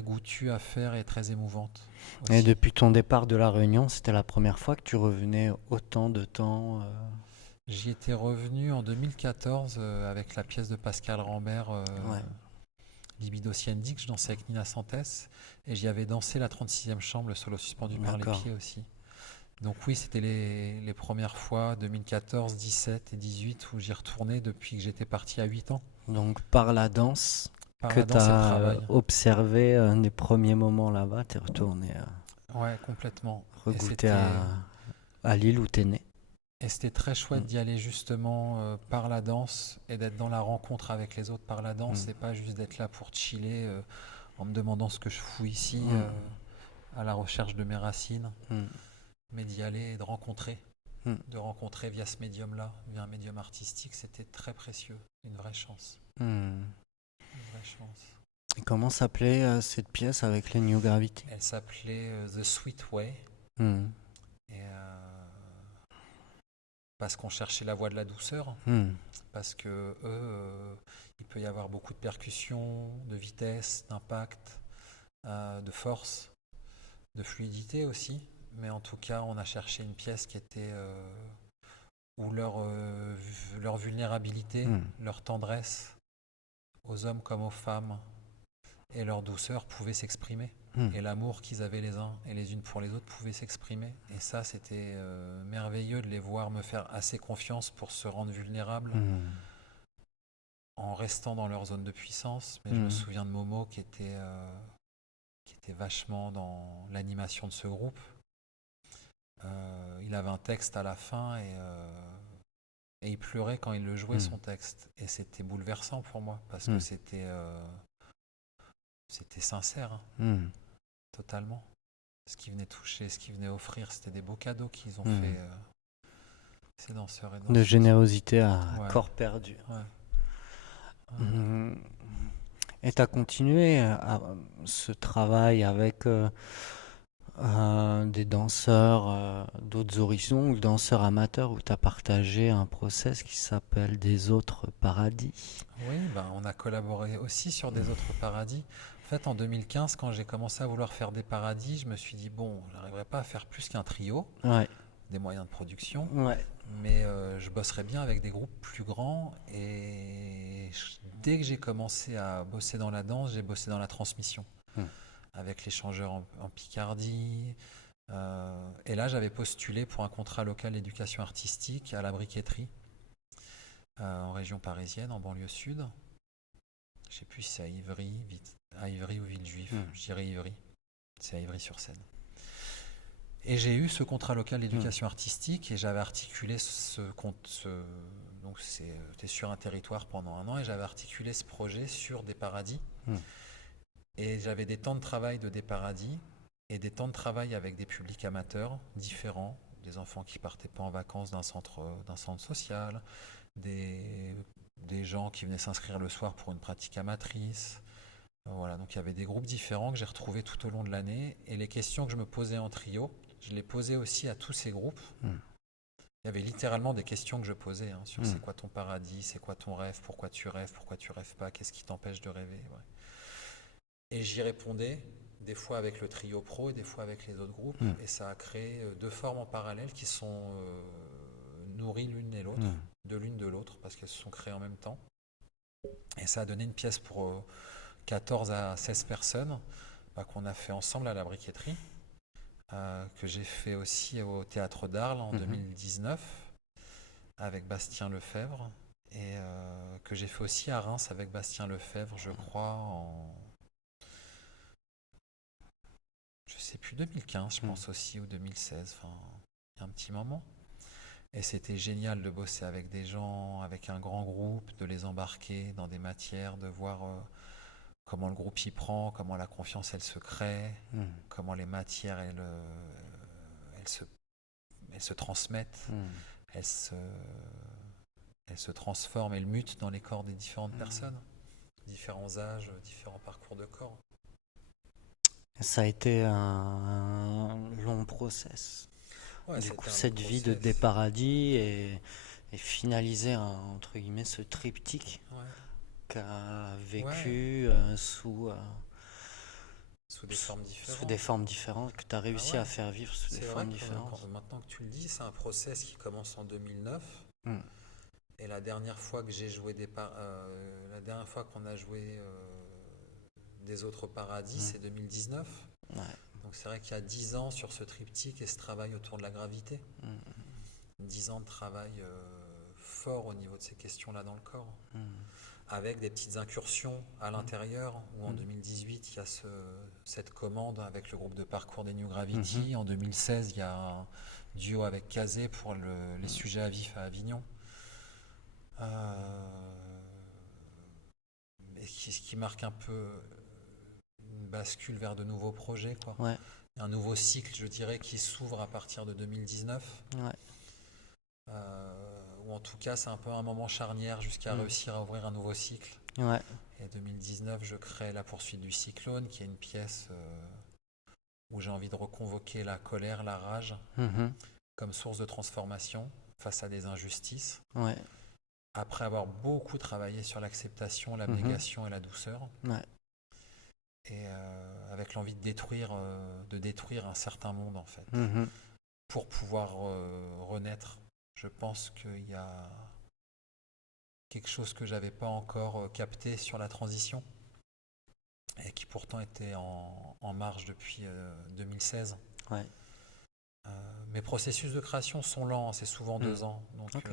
goûtue à faire et très émouvante aussi. Et depuis ton départ de La Réunion, c'était la première fois que tu revenais autant de temps J'y étais revenu en 2014 avec la pièce de Pascal Rambert, Libido Siendi, que je dansais avec Nina Santès, et j'y avais dansé la 36e chambre, le solo suspendu par les pieds aussi. Donc oui, c'était les premières fois, 2014, 17 et 18, où j'y retournais depuis que j'étais parti à 8 ans. Donc par la danse que tu as observé des premiers moments là-bas, tu es retourné complètement. Regoûter à l'île où tu es né. Et c'était très chouette d'y aller justement par la danse et d'être dans la rencontre avec les autres par la danse et pas juste d'être là pour chiller en me demandant ce que je fous ici à la recherche de mes racines, mais d'y aller et de rencontrer via ce médium-là, via un médium artistique, c'était très précieux, une vraie chance. Une vraie chance. Et comment s'appelait cette pièce avec les New Gravity ? Elle s'appelait The Sweet Way. Et parce qu'on cherchait la voie de la douceur, parce que il peut y avoir beaucoup de percussions, de vitesse, d'impact, de force, de fluidité aussi, mais en tout cas on a cherché une pièce qui était où leur vulnérabilité, leur tendresse aux hommes comme aux femmes et leur douceur pouvaient s'exprimer. Et l'amour qu'ils avaient les uns et les unes pour les autres pouvait s'exprimer. Et ça, c'était merveilleux de les voir me faire assez confiance pour se rendre vulnérables en restant dans leur zone de puissance. Mais je me souviens de Momo qui était vachement dans l'animation de ce groupe. Il avait un texte à la fin et il pleurait quand il le jouait, son texte. Et c'était bouleversant pour moi parce que c'était sincère. Totalement. Ce qu'ils venaient toucher, ce qu'ils venaient offrir, c'était des beaux cadeaux qu'ils ont fait, ces danseurs et danseuses. De générosité à corps perdu. Et tu as continué ce travail avec des danseurs d'autres horizons ou danseurs amateurs où tu as partagé un process qui s'appelle Des Autres Paradis. Oui, on a collaboré aussi sur Des Autres Paradis. En fait, en 2015, quand j'ai commencé à vouloir faire des paradis, je me suis dit, je n'arriverai pas à faire plus qu'un trio, des moyens de production, mais je bosserais bien avec des groupes plus grands. Et dès que j'ai commencé à bosser dans la danse, j'ai bossé dans la transmission, avec l'échangeur en Picardie. Et là, j'avais postulé pour un contrat local d'éducation artistique à la Briqueterie, en région parisienne, en banlieue sud. Je ne sais plus si c'est à Ivry ou Villejuif, je dirais Ivry, c'est à Ivry-sur-Seine. Et j'ai eu ce contrat local d'éducation artistique et j'avais articulé donc c'était sur un territoire pendant 1 an et j'avais articulé ce projet sur des paradis. Et j'avais des temps de travail de des paradis et des temps de travail avec des publics amateurs différents, des enfants qui partaient pas en vacances d'un centre social, des gens qui venaient s'inscrire le soir pour une pratique amatrice. Voilà, donc il y avait des groupes différents que j'ai retrouvés tout au long de l'année. Et les questions que je me posais en trio, je les posais aussi à tous ces groupes. Il y avait littéralement des questions que je posais sur c'est quoi ton paradis, c'est quoi ton rêve, pourquoi tu rêves pas, qu'est-ce qui t'empêche de rêver. Et j'y répondais, des fois avec le trio pro et des fois avec les autres groupes. Et ça a créé 2 formes en parallèle qui sont nourries l'une et l'autre. De l'une de l'autre parce qu'elles se sont créées en même temps. Et ça a donné une pièce pour 14 à 16 personnes qu'on a fait ensemble à la Briqueterie, que j'ai fait aussi au Théâtre d'Arles en 2019 avec Bastien Lefebvre et que j'ai fait aussi à Reims avec Bastien Lefebvre, je crois, je sais plus, 2015, je pense aussi, ou 2016, enfin, il y a un petit moment. Et c'était génial de bosser avec des gens, avec un grand groupe, de les embarquer dans des matières, de voir comment le groupe y prend, comment la confiance elle se crée, comment les matières elles se transmettent, elles se, elles se transforment, elles mutent dans les corps des différentes personnes, différents âges, différents parcours de corps. Ça a été un long process. Ouais, Du coup, c'était un long cette vie de process. Desparadis et finaliser entre guillemets ce triptyque Ouais. qu'a Ouais, vécu sous des formes sous différentes. des formes différentes, que tu as Ah réussi ouais, à faire vivre sous des c'est vrai formes que différentes. maintenant que tu le dis, c'est un process qui commence en 2009. Hmm. Et la dernière fois que j'ai joué la dernière fois qu'on a joué des autres paradis, c'est 2019. Ouais. Donc c'est vrai qu'il y a 10 ans sur ce triptyque et ce travail autour de la gravité. 10 ans de travail fort au niveau de ces questions-là dans le corps. Avec des petites incursions à l'intérieur, où en 2018, il y a cette commande avec le groupe de parcours des New Gravity. En 2016, il y a un duo avec Kazé pour les sujets à vif à Avignon. Et ce qui marque un peu une bascule vers de nouveaux projets, quoi. Ouais. Un nouveau cycle, je dirais, qui s'ouvre à partir de 2019. Ouais. Ou en tout cas, c'est un peu un moment charnière jusqu'à réussir à ouvrir un nouveau cycle. Ouais. Et 2019, je crée La poursuite du cyclone, qui est une pièce où j'ai envie de reconvoquer la colère, la rage, comme source de transformation face à des injustices. Ouais. Après avoir beaucoup travaillé sur l'acceptation, l'abnégation et la douceur. Ouais. Et avec l'envie de détruire un certain monde, en fait, pour pouvoir renaître. Je pense qu'il y a quelque chose que j'avais pas encore capté sur la transition et qui pourtant était en marche depuis 2016. Ouais. Mes processus de création sont lents, c'est souvent 2 ans. Donc Ok.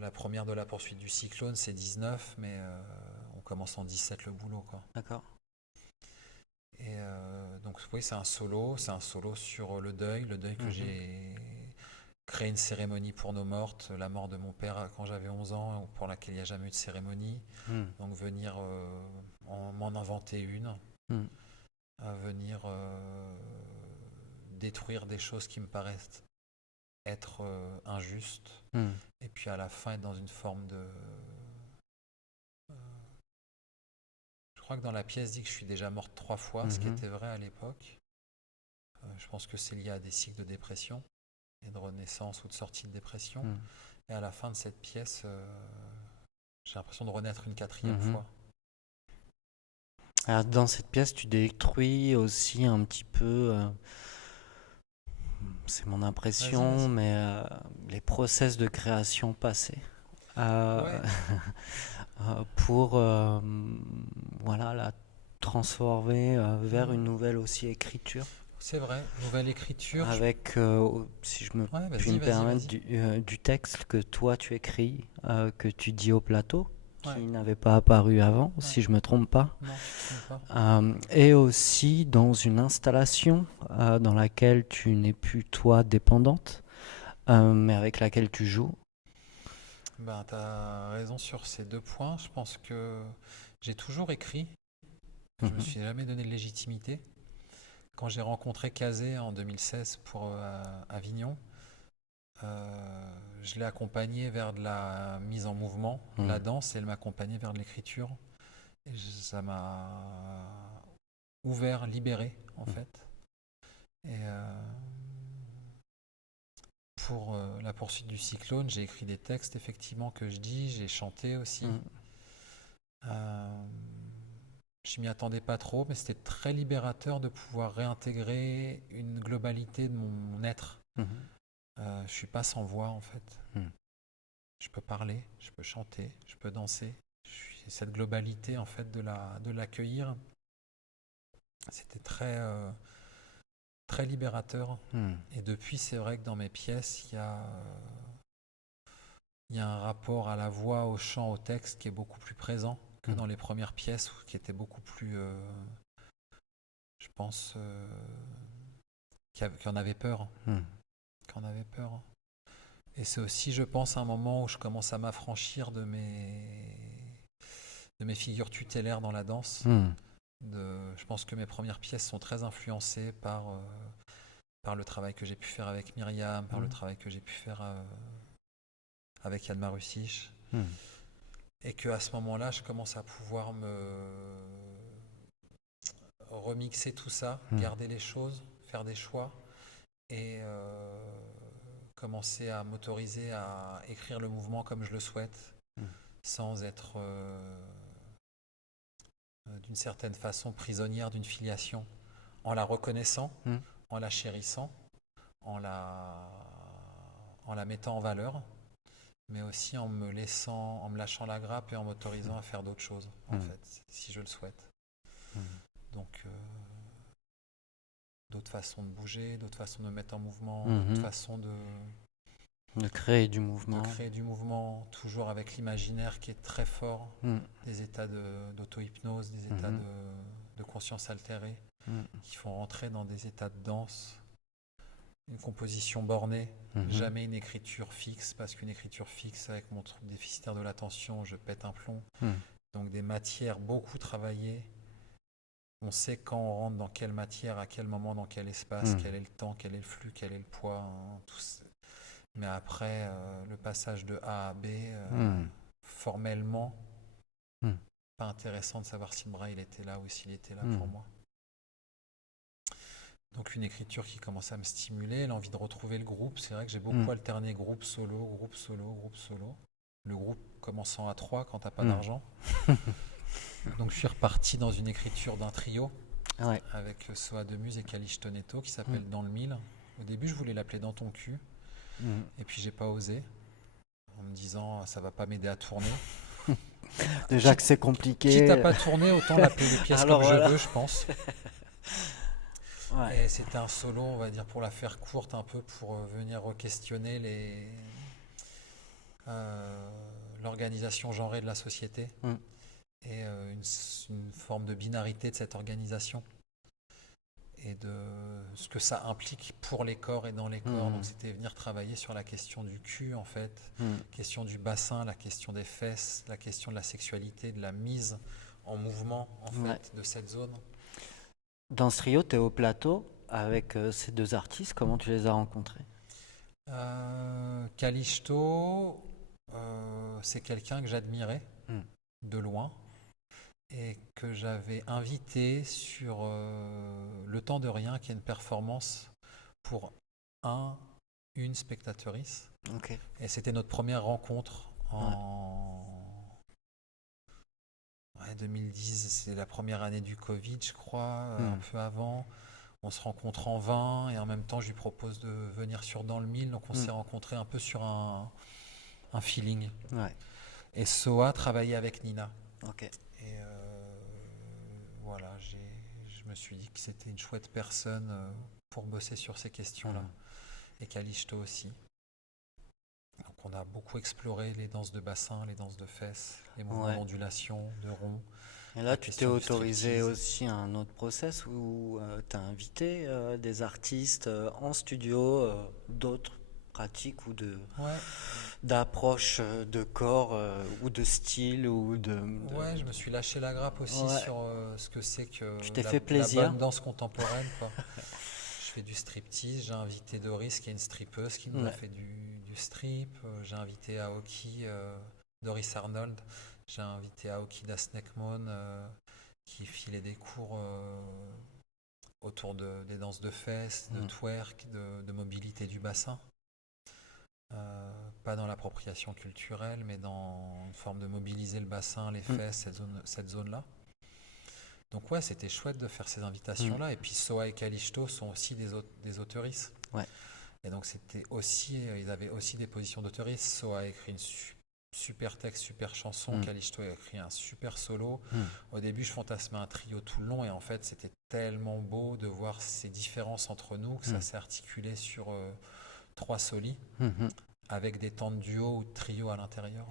la première de La poursuite du cyclone, c'est 19, mais on commence en 17 le boulot, quoi. D'accord. Et donc oui, c'est un solo sur le deuil que j'ai créé une cérémonie pour nos mortes, la mort de mon père quand j'avais 11 ans, pour laquelle il n'y a jamais eu de cérémonie. Donc venir m'en inventer une, venir détruire des choses qui me paraissent être injustes, et puis à la fin être dans une forme de... Je crois que dans la pièce dit que je suis déjà morte 3 fois, ce qui était vrai à l'époque. Je pense que c'est lié à des cycles de dépression et de renaissance ou de sortie de dépression. Et à la fin de cette pièce, j'ai l'impression de renaître une 4e fois. Alors, dans cette pièce, tu détruis aussi un petit peu, c'est mon impression, Vas-y. mais les process de création passés. Ouais. Pour voilà, la transformer vers une nouvelle aussi écriture. C'est vrai, nouvelle écriture. Avec, si je puis me Vas-y. permettre, du texte que toi tu écris, que tu dis au plateau, qui n'avait pas apparu avant, si je me trompe pas. Non, je ne trompe pas. Et aussi dans une installation dans laquelle tu n'es plus toi dépendante, mais avec laquelle tu joues. Ben, tu as raison sur ces 2 points. Je pense que j'ai toujours écrit. Je me suis jamais donné de légitimité. Quand j'ai rencontré Kazé en 2016 pour Avignon, je l'ai accompagné vers de la mise en mouvement, la danse, et elle m'accompagnait vers de l'écriture. Et ça m'a ouvert, libéré, en fait. Et pour La poursuite du cyclone, j'ai écrit des textes, effectivement, que je dis, j'ai chanté aussi. Je m'y attendais pas trop, mais c'était très libérateur de pouvoir réintégrer une globalité de mon être. Je suis pas sans voix, en fait. Je peux parler, je peux chanter, je peux danser. Cette globalité, en fait, de l'accueillir, c'était très très libérateur. Et depuis, c'est vrai que dans mes pièces, il y a il y a un rapport à la voix, au chant, au texte qui est beaucoup plus présent que dans les premières pièces, qui étaient beaucoup plus, je pense, qui en avaient peur. Qui en avaient peur. Et c'est aussi, je pense, un moment où je commence à m'affranchir de mes figures tutélaires dans la danse. Je pense que mes premières pièces sont très influencées par le travail que j'ai pu faire avec Myriam, par le travail que j'ai pu faire avec Yann Marussich. Et qu'à ce moment-là, je commence à pouvoir me remixer tout ça, garder les choses, faire des choix et commencer à m'autoriser à écrire le mouvement comme je le souhaite, sans être d'une certaine façon prisonnière d'une filiation, en la reconnaissant, en la chérissant, en la mettant en valeur, mais aussi en me lâchant la grappe et en m'autorisant à faire d'autres choses, en fait, si je le souhaite. Donc, d'autres façons de bouger, d'autres façons de me mettre en mouvement, d'autres façons de créer du mouvement. De créer du mouvement, toujours avec l'imaginaire qui est très fort, des états d'auto-hypnose, des états de conscience altérée, qui font rentrer dans des états de danse. Une composition bornée, jamais une écriture fixe, parce qu'une écriture fixe, avec mon trouble déficitaire de l'attention, je pète un plomb. Donc des matières beaucoup travaillées. On sait quand on rentre dans quelle matière, à quel moment, dans quel espace, quel est le temps, quel est le flux, quel est le poids. Mais après, le passage de A à B, formellement, pas intéressant de savoir si le bras il était là ou s'il était là pour moi. Donc une écriture qui commence à me stimuler, l'envie de retrouver le groupe. C'est vrai que j'ai beaucoup alterné groupe solo, groupe solo, groupe solo. Le groupe commençant à 3 quand t'as pas d'argent. Donc je suis reparti dans une écriture d'un trio avec Soa Demuse et Kalish Toneto qui s'appelle Dans le mille. Au début je voulais l'appeler Dans ton cul et puis j'ai pas osé en me disant ça va pas m'aider à tourner. Déjà que c'est compliqué. Quitte à pas tourner, autant l'appeler les pièces comme je veux, je pense. Et c'était un solo, on va dire, pour la faire courte, un peu pour venir questionner l'organisation genrée de la société et une forme de binarité de cette organisation et de ce que ça implique pour les corps et dans les corps. Donc c'était venir travailler sur la question du cul, en fait, question du bassin, la question des fesses, la question de la sexualité, de la mise en mouvement, en fait, de cette zone. Dans ce trio, tu es au plateau avec ces deux artistes. Comment tu les as rencontrés? Calixto, c'est quelqu'un que j'admirais de loin et que j'avais invité sur Le Temps de Rien, qui est une performance pour une spectatrice. Et c'était notre première rencontre en 2010, c'est la première année du Covid, je crois, un peu avant. On se rencontre en 20 et en même temps, je lui propose de venir sur Dans le Mille. Donc, on s'est rencontrés un peu sur un feeling. Et Soa travaillait avec Nina. Et voilà, je me suis dit que c'était une chouette personne pour bosser sur ces questions-là. Et Calixto aussi. Donc on a beaucoup exploré les danses de bassin, les danses de fesses, les mouvements d'ondulation, de rond. Et là, tu t'es autorisé aussi un autre process où tu as invité des artistes en studio, d'autres pratiques ou d'approche de corps ou de style ou Ouais, je me suis lâché la grappe aussi sur ce que c'est que tu t'es fait plaisir. La bonne danse contemporaine, quoi. Je fais du striptease, j'ai invité Doris qui est une strippeuse qui nous a fait du strip, j'ai invité Aoki, Doris Arnold, j'ai invité Aoki Dasnekmon qui filait des cours autour des danses de fesses, de twerk, de mobilité du bassin. Pas dans l'appropriation culturelle, mais dans une forme de mobiliser le bassin, les fesses, cette zone-là. Donc ouais, c'était chouette de faire ces invitations-là. Et puis Soa et Calixto sont aussi des auteurices. Et donc c'était aussi, ils avaient aussi des positions d'auteuristes. Soa a écrit une super texte, super chanson. Calixto a écrit un super solo. Au début, je fantasmais un trio tout le long. Et en fait, c'était tellement beau de voir ces différences entre nous que ça s'est articulé sur 3 solis. avec des temps de duo ou de trio à l'intérieur.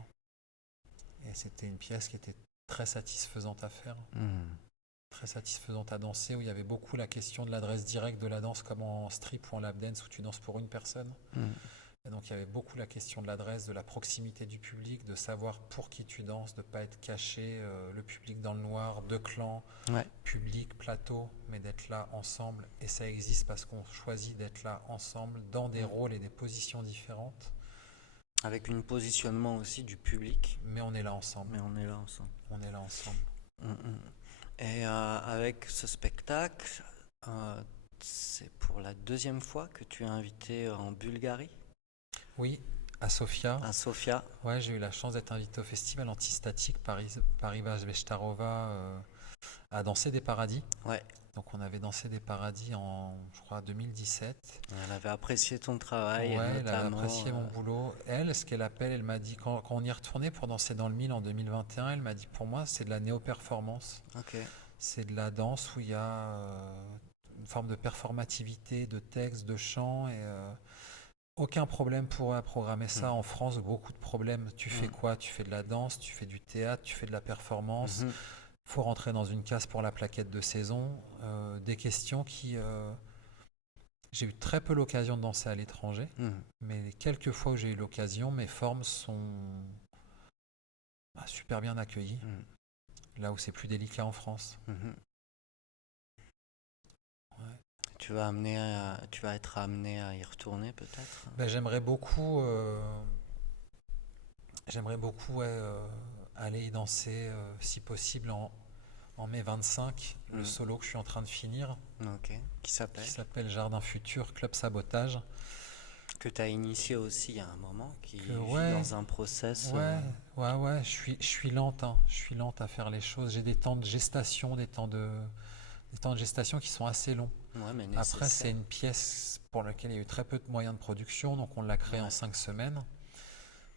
Et c'était une pièce qui était très satisfaisante à faire, très satisfaisante à danser, où il y avait beaucoup la question de l'adresse directe de la danse, comme en strip ou en lap dance, où tu danses pour une personne. Et donc il y avait beaucoup la question de l'adresse, de la proximité du public, de savoir pour qui tu danses, de ne pas être caché, le public dans le noir, deux clans, public, plateau, mais d'être là ensemble. Et ça existe parce qu'on choisit d'être là ensemble, dans des rôles et des positions différentes. Avec un positionnement aussi du public. Mais on est là ensemble. Mais on est là ensemble. On est là ensemble. Et avec ce spectacle, c'est pour la deuxième fois que tu es invité en Bulgarie? Oui, à Sofia. À Sofia. Ouais, j'ai eu la chance d'être invité au festival antistatique Paribas Veshtarova à Danser des Paradis. Ouais. Donc on avait dansé des paradis en, je crois, 2017. Elle avait apprécié ton travail. Ouais, elle avait apprécié mon boulot. Elle, ce qu'elle appelle, elle m'a dit, quand on y est retourné pour danser dans le Mille en 2021, elle m'a dit, pour moi, c'est de la néo-performance. Okay. C'est de la danse où il y a une forme de performativité, de texte, de chant. Et aucun problème pour programmer ça. En France, beaucoup de problèmes. Tu fais quoi? Tu fais de la danse, tu fais du théâtre, tu fais de la performance. Faut rentrer dans une case pour la plaquette de saison. Des questions qui... j'ai eu très peu l'occasion de danser à l'étranger, mais les quelques fois où j'ai eu l'occasion, mes formes sont super bien accueillies, là où c'est plus délicat en France. Tu vas être amené à y retourner peut-être? J'aimerais beaucoup aller y danser, si possible, en mai 25, le solo que je suis en train de finir. Qui s'appelle Jardin Futur, Club Sabotage. Que tu as initié aussi il y a un moment, qui est dans un process. Ouais, je suis lente, hein. Je suis lente à faire les choses. J'ai des temps de gestation, des temps de gestation qui sont assez longs. Mais après, c'est une pièce pour laquelle il y a eu très peu de moyens de production, donc on l'a créée en 5 semaines.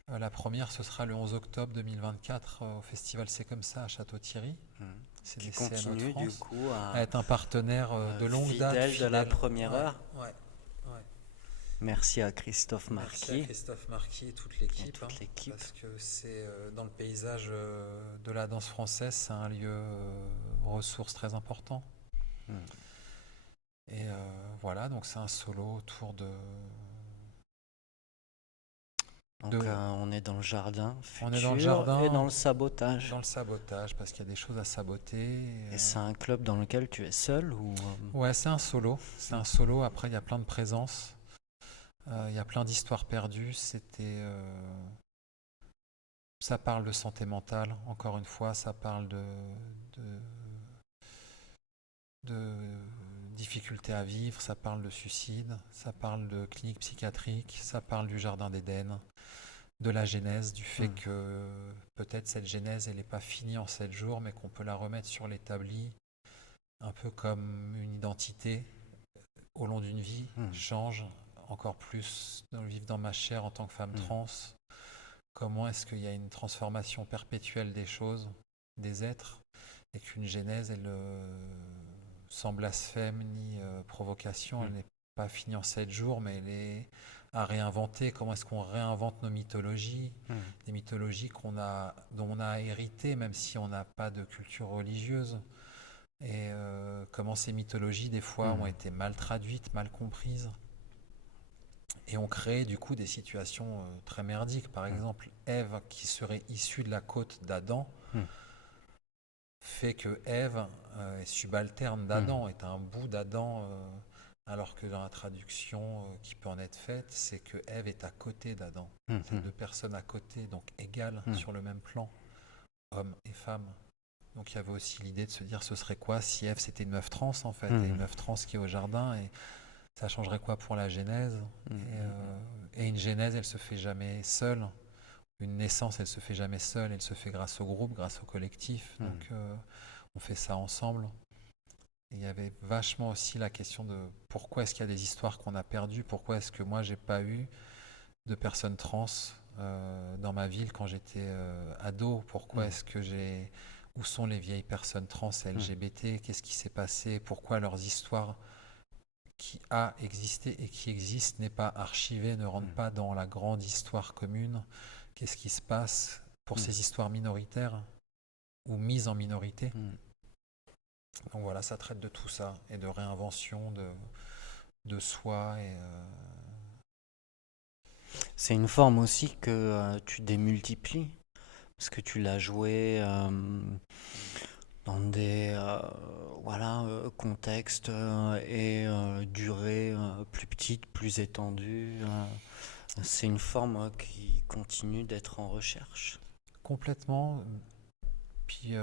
La première, ce sera le 11 octobre 2024 au festival C'est comme ça à Château-Thierry. Qui continue du coup à être un partenaire de longue date. Fidèle de la première heure. Ouais. Merci à Christophe Marquis. Merci à Christophe Marquis et toute l'équipe. Parce que c'est dans le paysage de la danse française, c'est un lieu ressource très important. Et voilà, donc c'est un solo autour de... Donc on est dans le jardin futur, on est dans le jardin et dans le sabotage. Dans le sabotage, parce qu'il y a des choses à saboter. Et c'est un club dans lequel tu es seul ou... Ouais, c'est un solo. C'est un solo. Après, il y a plein de présences. Il y a plein d'histoires perdues. Ça parle de santé mentale, encore une fois. Ça parle de difficultés à vivre. Ça parle de suicide. Ça parle de clinique psychiatrique. Ça parle du jardin d'Éden. De la genèse, du fait que peut-être cette genèse, elle n'est pas finie en 7 jours, mais qu'on peut la remettre sur l'établi, un peu comme une identité au long d'une vie, change encore plus dans le vivre dans ma chair en tant que femme trans. Comment est-ce qu'il y a une transformation perpétuelle des choses, des êtres, et qu'une genèse, elle, sans blasphème ni provocation, elle n'est pas finie en 7 jours, mais elle est à réinventer. Comment est-ce qu'on réinvente nos mythologies, des mythologies dont on a hérité, même si on n'a pas de culture religieuse. Et comment ces mythologies, des fois, ont été mal traduites, mal comprises. Et on crée du coup des situations très merdiques. Par exemple, Ève, qui serait issue de la côte d'Adam, fait que Ève est subalterne d'Adam, est un bout d'Adam, alors que dans la traduction qui peut en être faite, c'est que Ève est à côté d'Adam. C'est 2 personnes à côté, donc égales sur le même plan, homme et femme. Donc il y avait aussi l'idée de se dire, ce serait quoi si Ève c'était une meuf trans en fait, et une meuf trans qui est au jardin, et ça changerait quoi pour la genèse. Et une genèse, elle se fait jamais seule. Une naissance, elle se fait jamais seule, elle se fait grâce au groupe, grâce au collectif. Donc on fait ça ensemble. Et il y avait vachement aussi la question de pourquoi est-ce qu'il y a des histoires qu'on a perdues, pourquoi est-ce que moi j'ai pas eu de personnes trans dans ma ville quand j'étais ado, pourquoi est-ce que où sont les vieilles personnes trans LGBT, qu'est-ce qui s'est passé, pourquoi leurs histoires qui a existé et qui existe n'est pas archivé, ne rentre pas dans la grande histoire commune. Qu'est-ce qui se passe pour ces histoires minoritaires ou mises en minorité? Donc voilà, ça traite de tout ça et de réinvention de soi. C'est une forme aussi que tu démultiplies, parce que tu l'as joué dans des contextes et durées plus petites, plus étendues. C'est une forme qui continue d'être en recherche. Complètement. Puis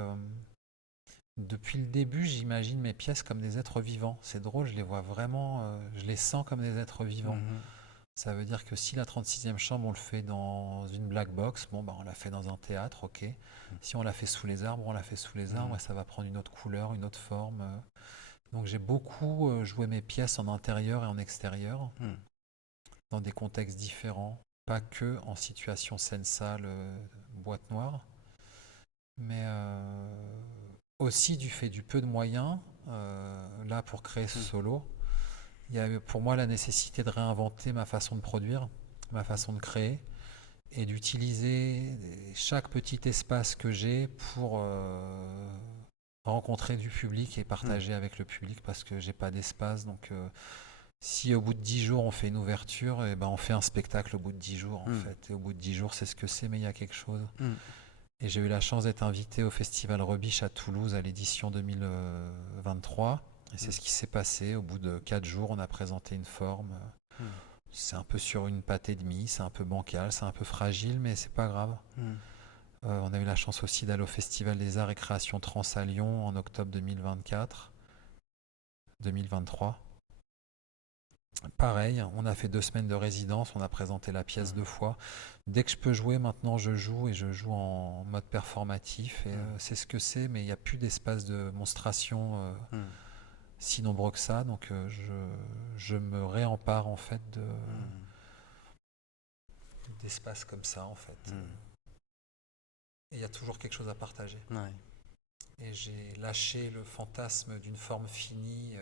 depuis le début, j'imagine mes pièces comme des êtres vivants. C'est drôle, je les vois vraiment, je les sens comme des êtres vivants. Ça veut dire que si la 36e chambre, on le fait dans une black box, bon, bah, on l'a fait dans un théâtre, ok. Si on l'a fait sous les arbres, on l'a fait sous les arbres et ça va prendre une autre couleur, une autre forme. Donc j'ai beaucoup joué mes pièces en intérieur et en extérieur, dans des contextes différents, pas que en situation scène-salle, boîte noire, mais aussi du fait du peu de moyens, là pour créer ce solo. Il y a pour moi la nécessité de réinventer ma façon de produire, ma façon de créer, et d'utiliser chaque petit espace que j'ai pour rencontrer du public et partager avec le public, parce que j'ai pas d'espace. Donc si au bout de 10 jours on fait une ouverture, et ben on fait un spectacle au bout de 10 jours en fait. Et au bout de 10 jours, c'est ce que c'est, mais il y a quelque chose. Et j'ai eu la chance d'être invité au Festival Rebiche à Toulouse à l'édition 2023. Et c'est ce qui s'est passé. Au bout de 4 jours, on a présenté une forme. C'est un peu sur une patte et demie, c'est un peu bancal, c'est un peu fragile, mais c'est pas grave. On a eu la chance aussi d'aller au Festival des Arts et Créations Trans à Lyon en octobre 2023. Pareil, on a fait 2 semaines de résidence, on a présenté la pièce 2 fois. Dès que je peux jouer, maintenant je joue, et je joue en mode performatif. Et c'est ce que c'est, mais il n'y a plus d'espace de monstration si nombreux que ça. Donc je me réempare en fait d'espaces comme ça en fait. Et il y a toujours quelque chose à partager. Ouais. Et j'ai lâché le fantasme d'une forme finie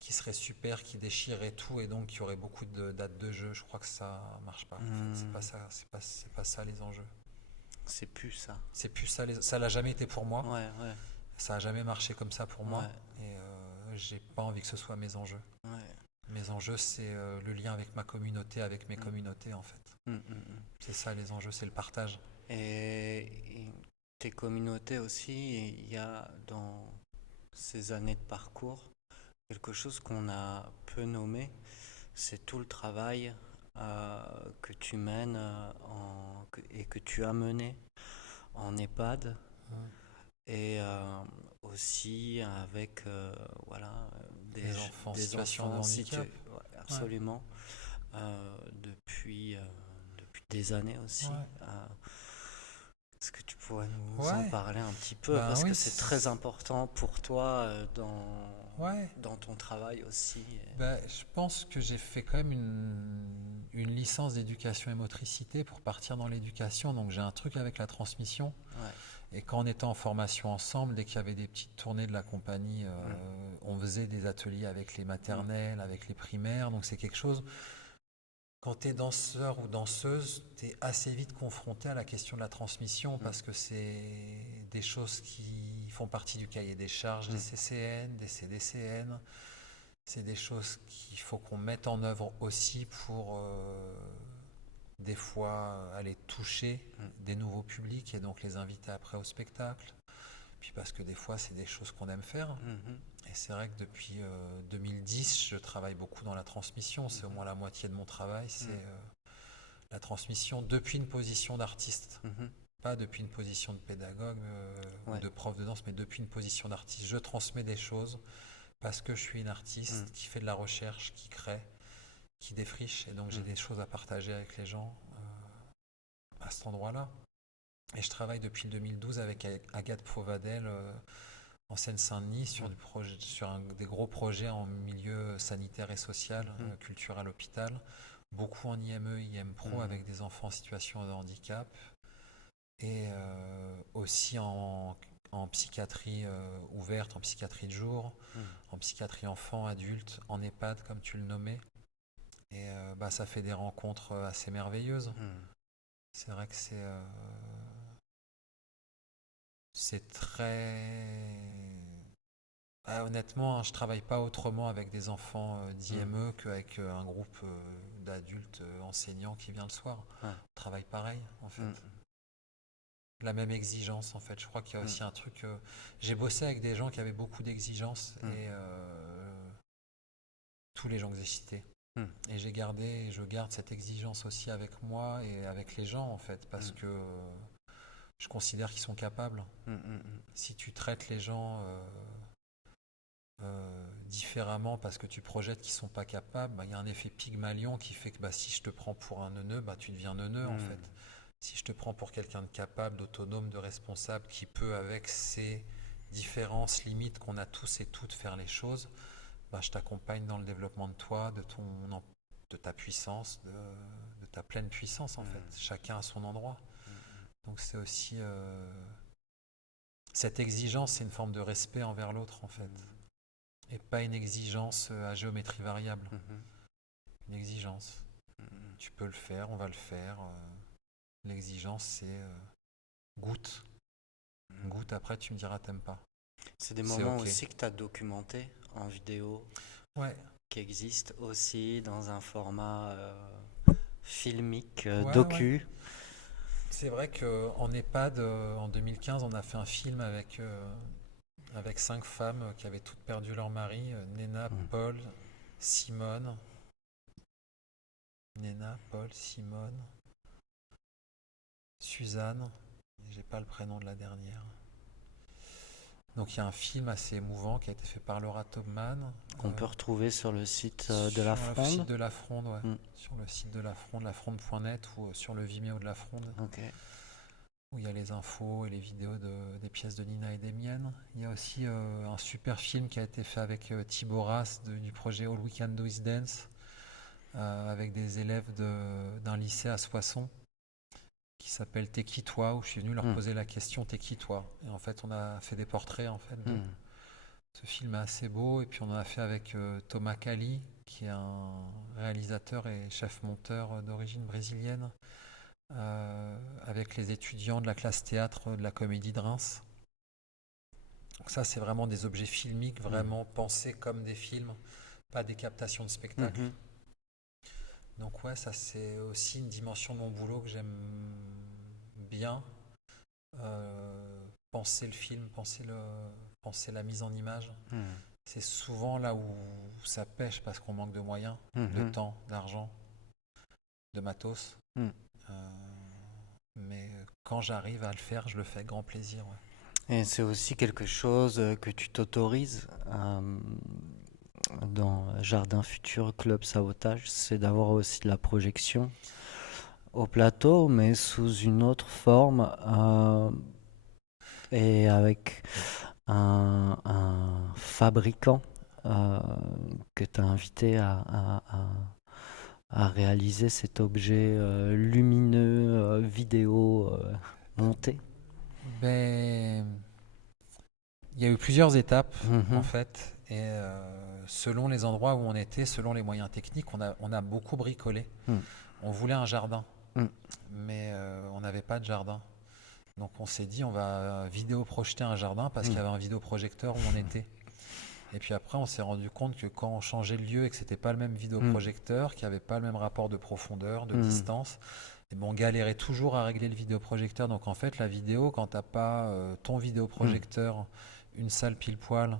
qui serait super, qui déchirerait tout, et donc qui aurait beaucoup de dates de jeu. Je crois que ça marche pas. En fait. C'est pas ça, c'est pas ça les enjeux. C'est plus ça. C'est plus ça. Ça l'a jamais été pour moi. Ouais. Ça a jamais marché comme ça pour moi. Et j'ai pas envie que ce soit mes enjeux. Mes enjeux, c'est le lien avec ma communauté, avec mes communautés en fait. C'est ça les enjeux, c'est le partage. Et tes communautés aussi, il y a dans ces années de parcours quelque chose qu'on a peu nommé, c'est tout le travail que tu mènes et que tu as mené en EHPAD et aussi avec des enfants en situation de handicap. Absolument. Depuis des années aussi. Est-ce que tu pourrais nous en parler un petit peu, parce que c'est très important pour toi dans ton travail aussi. Je pense que j'ai fait quand même une licence d'éducation et motricité pour partir dans l'éducation, donc j'ai un truc avec la transmission. Et quand on était en formation ensemble, dès qu'il y avait des petites tournées de la compagnie, on faisait des ateliers avec les maternelles, avec les primaires, donc c'est quelque chose. Quand tu es danseur ou danseuse, tu es assez vite confronté à la question de la transmission, parce que c'est des choses qui font partie du cahier des charges des CCN, des CDCN. C'est des choses qu'il faut qu'on mette en œuvre aussi pour des fois aller toucher des nouveaux publics et donc les inviter après au spectacle. Puis parce que des fois, c'est des choses qu'on aime faire. Et c'est vrai que depuis 2010, je travaille beaucoup dans la transmission. C'est au moins la moitié de mon travail. C'est la transmission depuis une position d'artiste. Pas depuis une position de pédagogue ou de prof de danse, mais depuis une position d'artiste. Je transmets des choses parce que je suis une artiste qui fait de la recherche, qui crée, qui défriche. Et donc j'ai des choses à partager avec les gens à cet endroit-là. Et je travaille depuis le 2012 avec Agathe Provadel en Seine-Saint-Denis sur des gros projets en milieu sanitaire et social, culturel, hôpital, beaucoup en IME, IM Pro avec des enfants en situation de handicap, et aussi en en psychiatrie ouverte, en psychiatrie de jour, en psychiatrie enfant, adulte, en EHPAD comme tu le nommais. Et ça fait des rencontres assez merveilleuses. C'est vrai que c'est très... honnêtement, hein, je travaille pas autrement avec des enfants d'IME qu'avec un groupe d'adultes enseignants qui vient le soir. On travaille pareil, en fait. La même exigence, en fait. Je crois qu'il y a aussi un truc... j'ai bossé avec des gens qui avaient beaucoup d'exigences et tous les gens que j'ai cités. Et je garde cette exigence aussi avec moi et avec les gens, en fait, parce que je considère qu'ils sont capables. Si tu traites les gens différemment parce que tu projettes qu'ils sont pas capables, il y a un effet Pygmalion qui fait que si je te prends pour un neuneu, tu deviens neuneu, en fait. Si je te prends pour quelqu'un de capable, d'autonome, de responsable, qui peut, avec ses différences, limites qu'on a tous et toutes, faire les choses, je t'accompagne dans le développement de toi, de ta puissance, de ta pleine puissance, en fait. Chacun à son endroit. Donc c'est aussi... cette exigence, c'est une forme de respect envers l'autre, en fait. Et pas une exigence à géométrie variable. Une exigence. Tu peux le faire, on va le faire. L'exigence, c'est goûte. Goûte, après tu me diras t'aimes pas. C'est des moments aussi que tu as documentés en vidéo, qui existent aussi dans un format filmique, docu. Ouais. C'est vrai qu'en EHPAD, en 2015, on a fait un film avec 5 femmes qui avaient toutes perdu leur mari, Néna, Paul, Simone. Néna, Paul, Simone, Suzanne, j'ai pas le prénom de la dernière. Donc il y a un film assez émouvant qui a été fait par Laura Taubman. Qu'on peut retrouver sur le site de La Fronde. Sur le site de La Fronde, ouais. Sur le site de La Fronde, lafronde.net ou sur le Vimeo de La Fronde. Où il y a les infos et les vidéos des pièces de Nina et des miennes. Il y a aussi un super film qui a été fait avec Thibaut Rass du projet All We Can Do Is Dance, avec des élèves d'un lycée à Soissons qui s'appelle T'es qui toi, où je suis venu leur poser la question T'es qui toi. Et en fait on a fait des portraits en fait d'eux. Ce film est assez beau et puis on en a fait avec Thomas Cali qui est un réalisateur et chef monteur d'origine brésilienne, avec les étudiants de la classe théâtre de la Comédie de Reims. Donc ça c'est vraiment des objets filmiques vraiment pensés comme des films, pas des captations de spectacles. Donc ça c'est aussi une dimension de mon boulot que j'aime bien. Penser le film, penser la mise en image. C'est souvent là où ça pêche parce qu'on manque de moyens, de temps, d'argent, de matos. Mais quand j'arrive à le faire, je le fais avec grand plaisir. Et c'est aussi quelque chose que tu t'autorises dans Jardin Futur Club Sabotage, c'est d'avoir aussi de la projection au plateau, mais sous une autre forme et avec un fabricant que tu as invité à réaliser cet objet lumineux, vidéo monté. Il y a eu plusieurs étapes en fait, et selon les endroits où on était, selon les moyens techniques, on a beaucoup bricolé. On voulait un jardin, mais on n'avait pas de jardin. Donc on s'est dit on va vidéo projeter un jardin parce qu'il y avait un vidéoprojecteur où on était. Et puis après on s'est rendu compte que quand on changeait de lieu et que c'était pas le même vidéoprojecteur, qu'il n'y avait pas le même rapport de profondeur, de distance, et on galérait toujours à régler le vidéoprojecteur. Donc en fait la vidéo, quand t'as pas ton vidéoprojecteur, une salle pile poil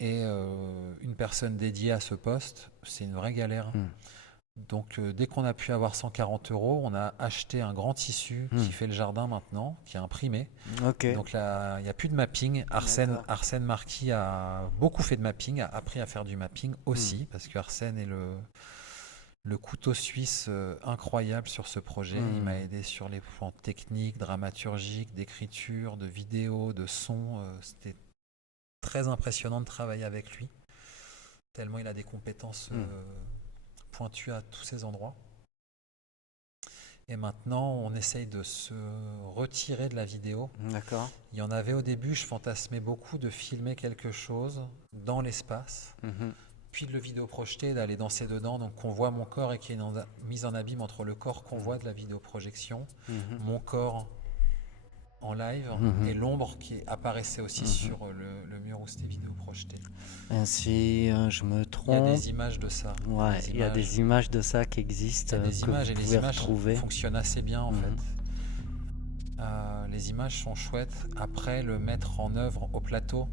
et une personne dédiée à ce poste, c'est une vraie galère. Donc dès qu'on a pu avoir 140 €, on a acheté un grand tissu qui fait le jardin maintenant, qui est imprimé. Donc là, il n'y a plus de mapping. Arsène Marquis a beaucoup fait de mapping, a appris à faire du mapping aussi, parce que Arsène est le couteau suisse incroyable sur ce projet. Il m'a aidé sur les plans techniques, dramaturgiques, d'écriture, de vidéo, de son. C'était très impressionnant de travailler avec lui, tellement il a des compétences pointues à tous ces endroits. Et maintenant, on essaye de se retirer de la vidéo. D'accord. Il y en avait au début, je fantasmais beaucoup de filmer quelque chose dans l'espace, Mhm. puis de le vidéoprojeter, d'aller danser dedans, donc qu'on voit mon corps et qu'il y ait une mise en abîme entre le corps qu'on voit de la vidéoprojection, Mhm. mon corps en live Mhm. et l'ombre qui apparaissait aussi Mhm. sur le mur où c'était vidéoprojeté. Ainsi, je me Il y a trompe. des images de ça. Ouais, il y a des images de ça qui existent, Il y a des que images vous et les pouvez images retrouver. fonctionnent assez bien en Mhm. fait. Les images sont chouettes. Après, le mettre en œuvre au plateau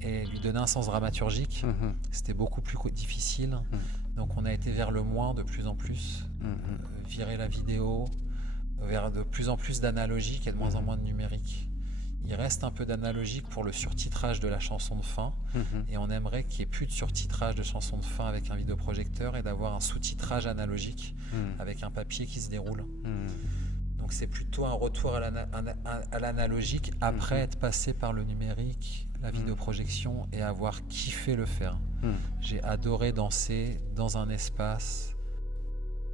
et lui donner un sens dramaturgique, Mhm. c'était beaucoup plus difficile. Donc on a été vers le moins de plus en plus, Mhm. virer la vidéo, vers de plus en plus d'analogique et de moins en moins de numérique. Il reste un peu d'analogique pour le surtitrage de la chanson de fin, Mhm. et on aimerait qu'il n'y ait plus de surtitrage de chanson de fin avec un vidéoprojecteur et d'avoir un sous-titrage analogique Mhm. avec un papier qui se déroule. Mhm. Donc c'est plutôt un retour à l'analogique après être passé par le numérique, la vidéoprojection, et avoir kiffé le faire. Mhm. J'ai adoré danser dans un espace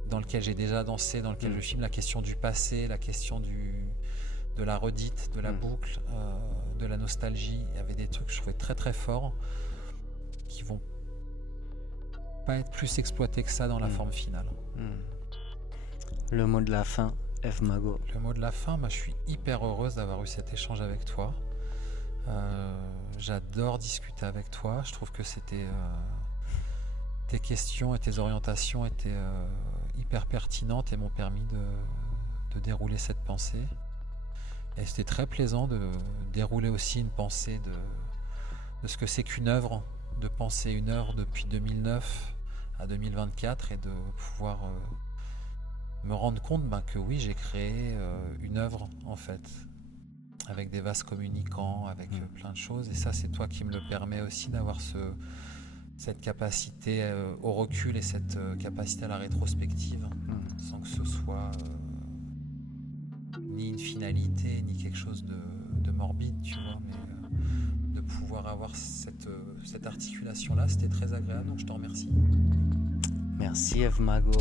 dans lequel j'ai déjà dansé, dans lequel je filme la question du passé, la question de la redite, de la boucle, de la nostalgie. Il y avait des trucs que je trouvais très très forts qui vont pas être plus exploités que ça dans la forme finale. Le mot de la fin, Eve Mago. Le mot de la fin, je suis hyper heureuse d'avoir eu cet échange avec toi. J'adore discuter avec toi. Je trouve que tes questions et tes orientations étaient hyper pertinentes et m'ont permis de dérouler cette pensée. Et c'était très plaisant de dérouler aussi une pensée de ce que c'est qu'une œuvre, de penser une œuvre depuis 2009 à 2024 et de pouvoir me rendre compte que oui, j'ai créé une œuvre en fait, avec des vases communicants, avec plein de choses. Et ça, c'est toi qui me le permet aussi d'avoir cette capacité au recul et cette capacité à la rétrospective, sans que ce soit ni une finalité, ni quelque chose de morbide, tu vois, mais de pouvoir avoir cette articulation-là, c'était très agréable, donc je te remercie. Merci Eve Mago.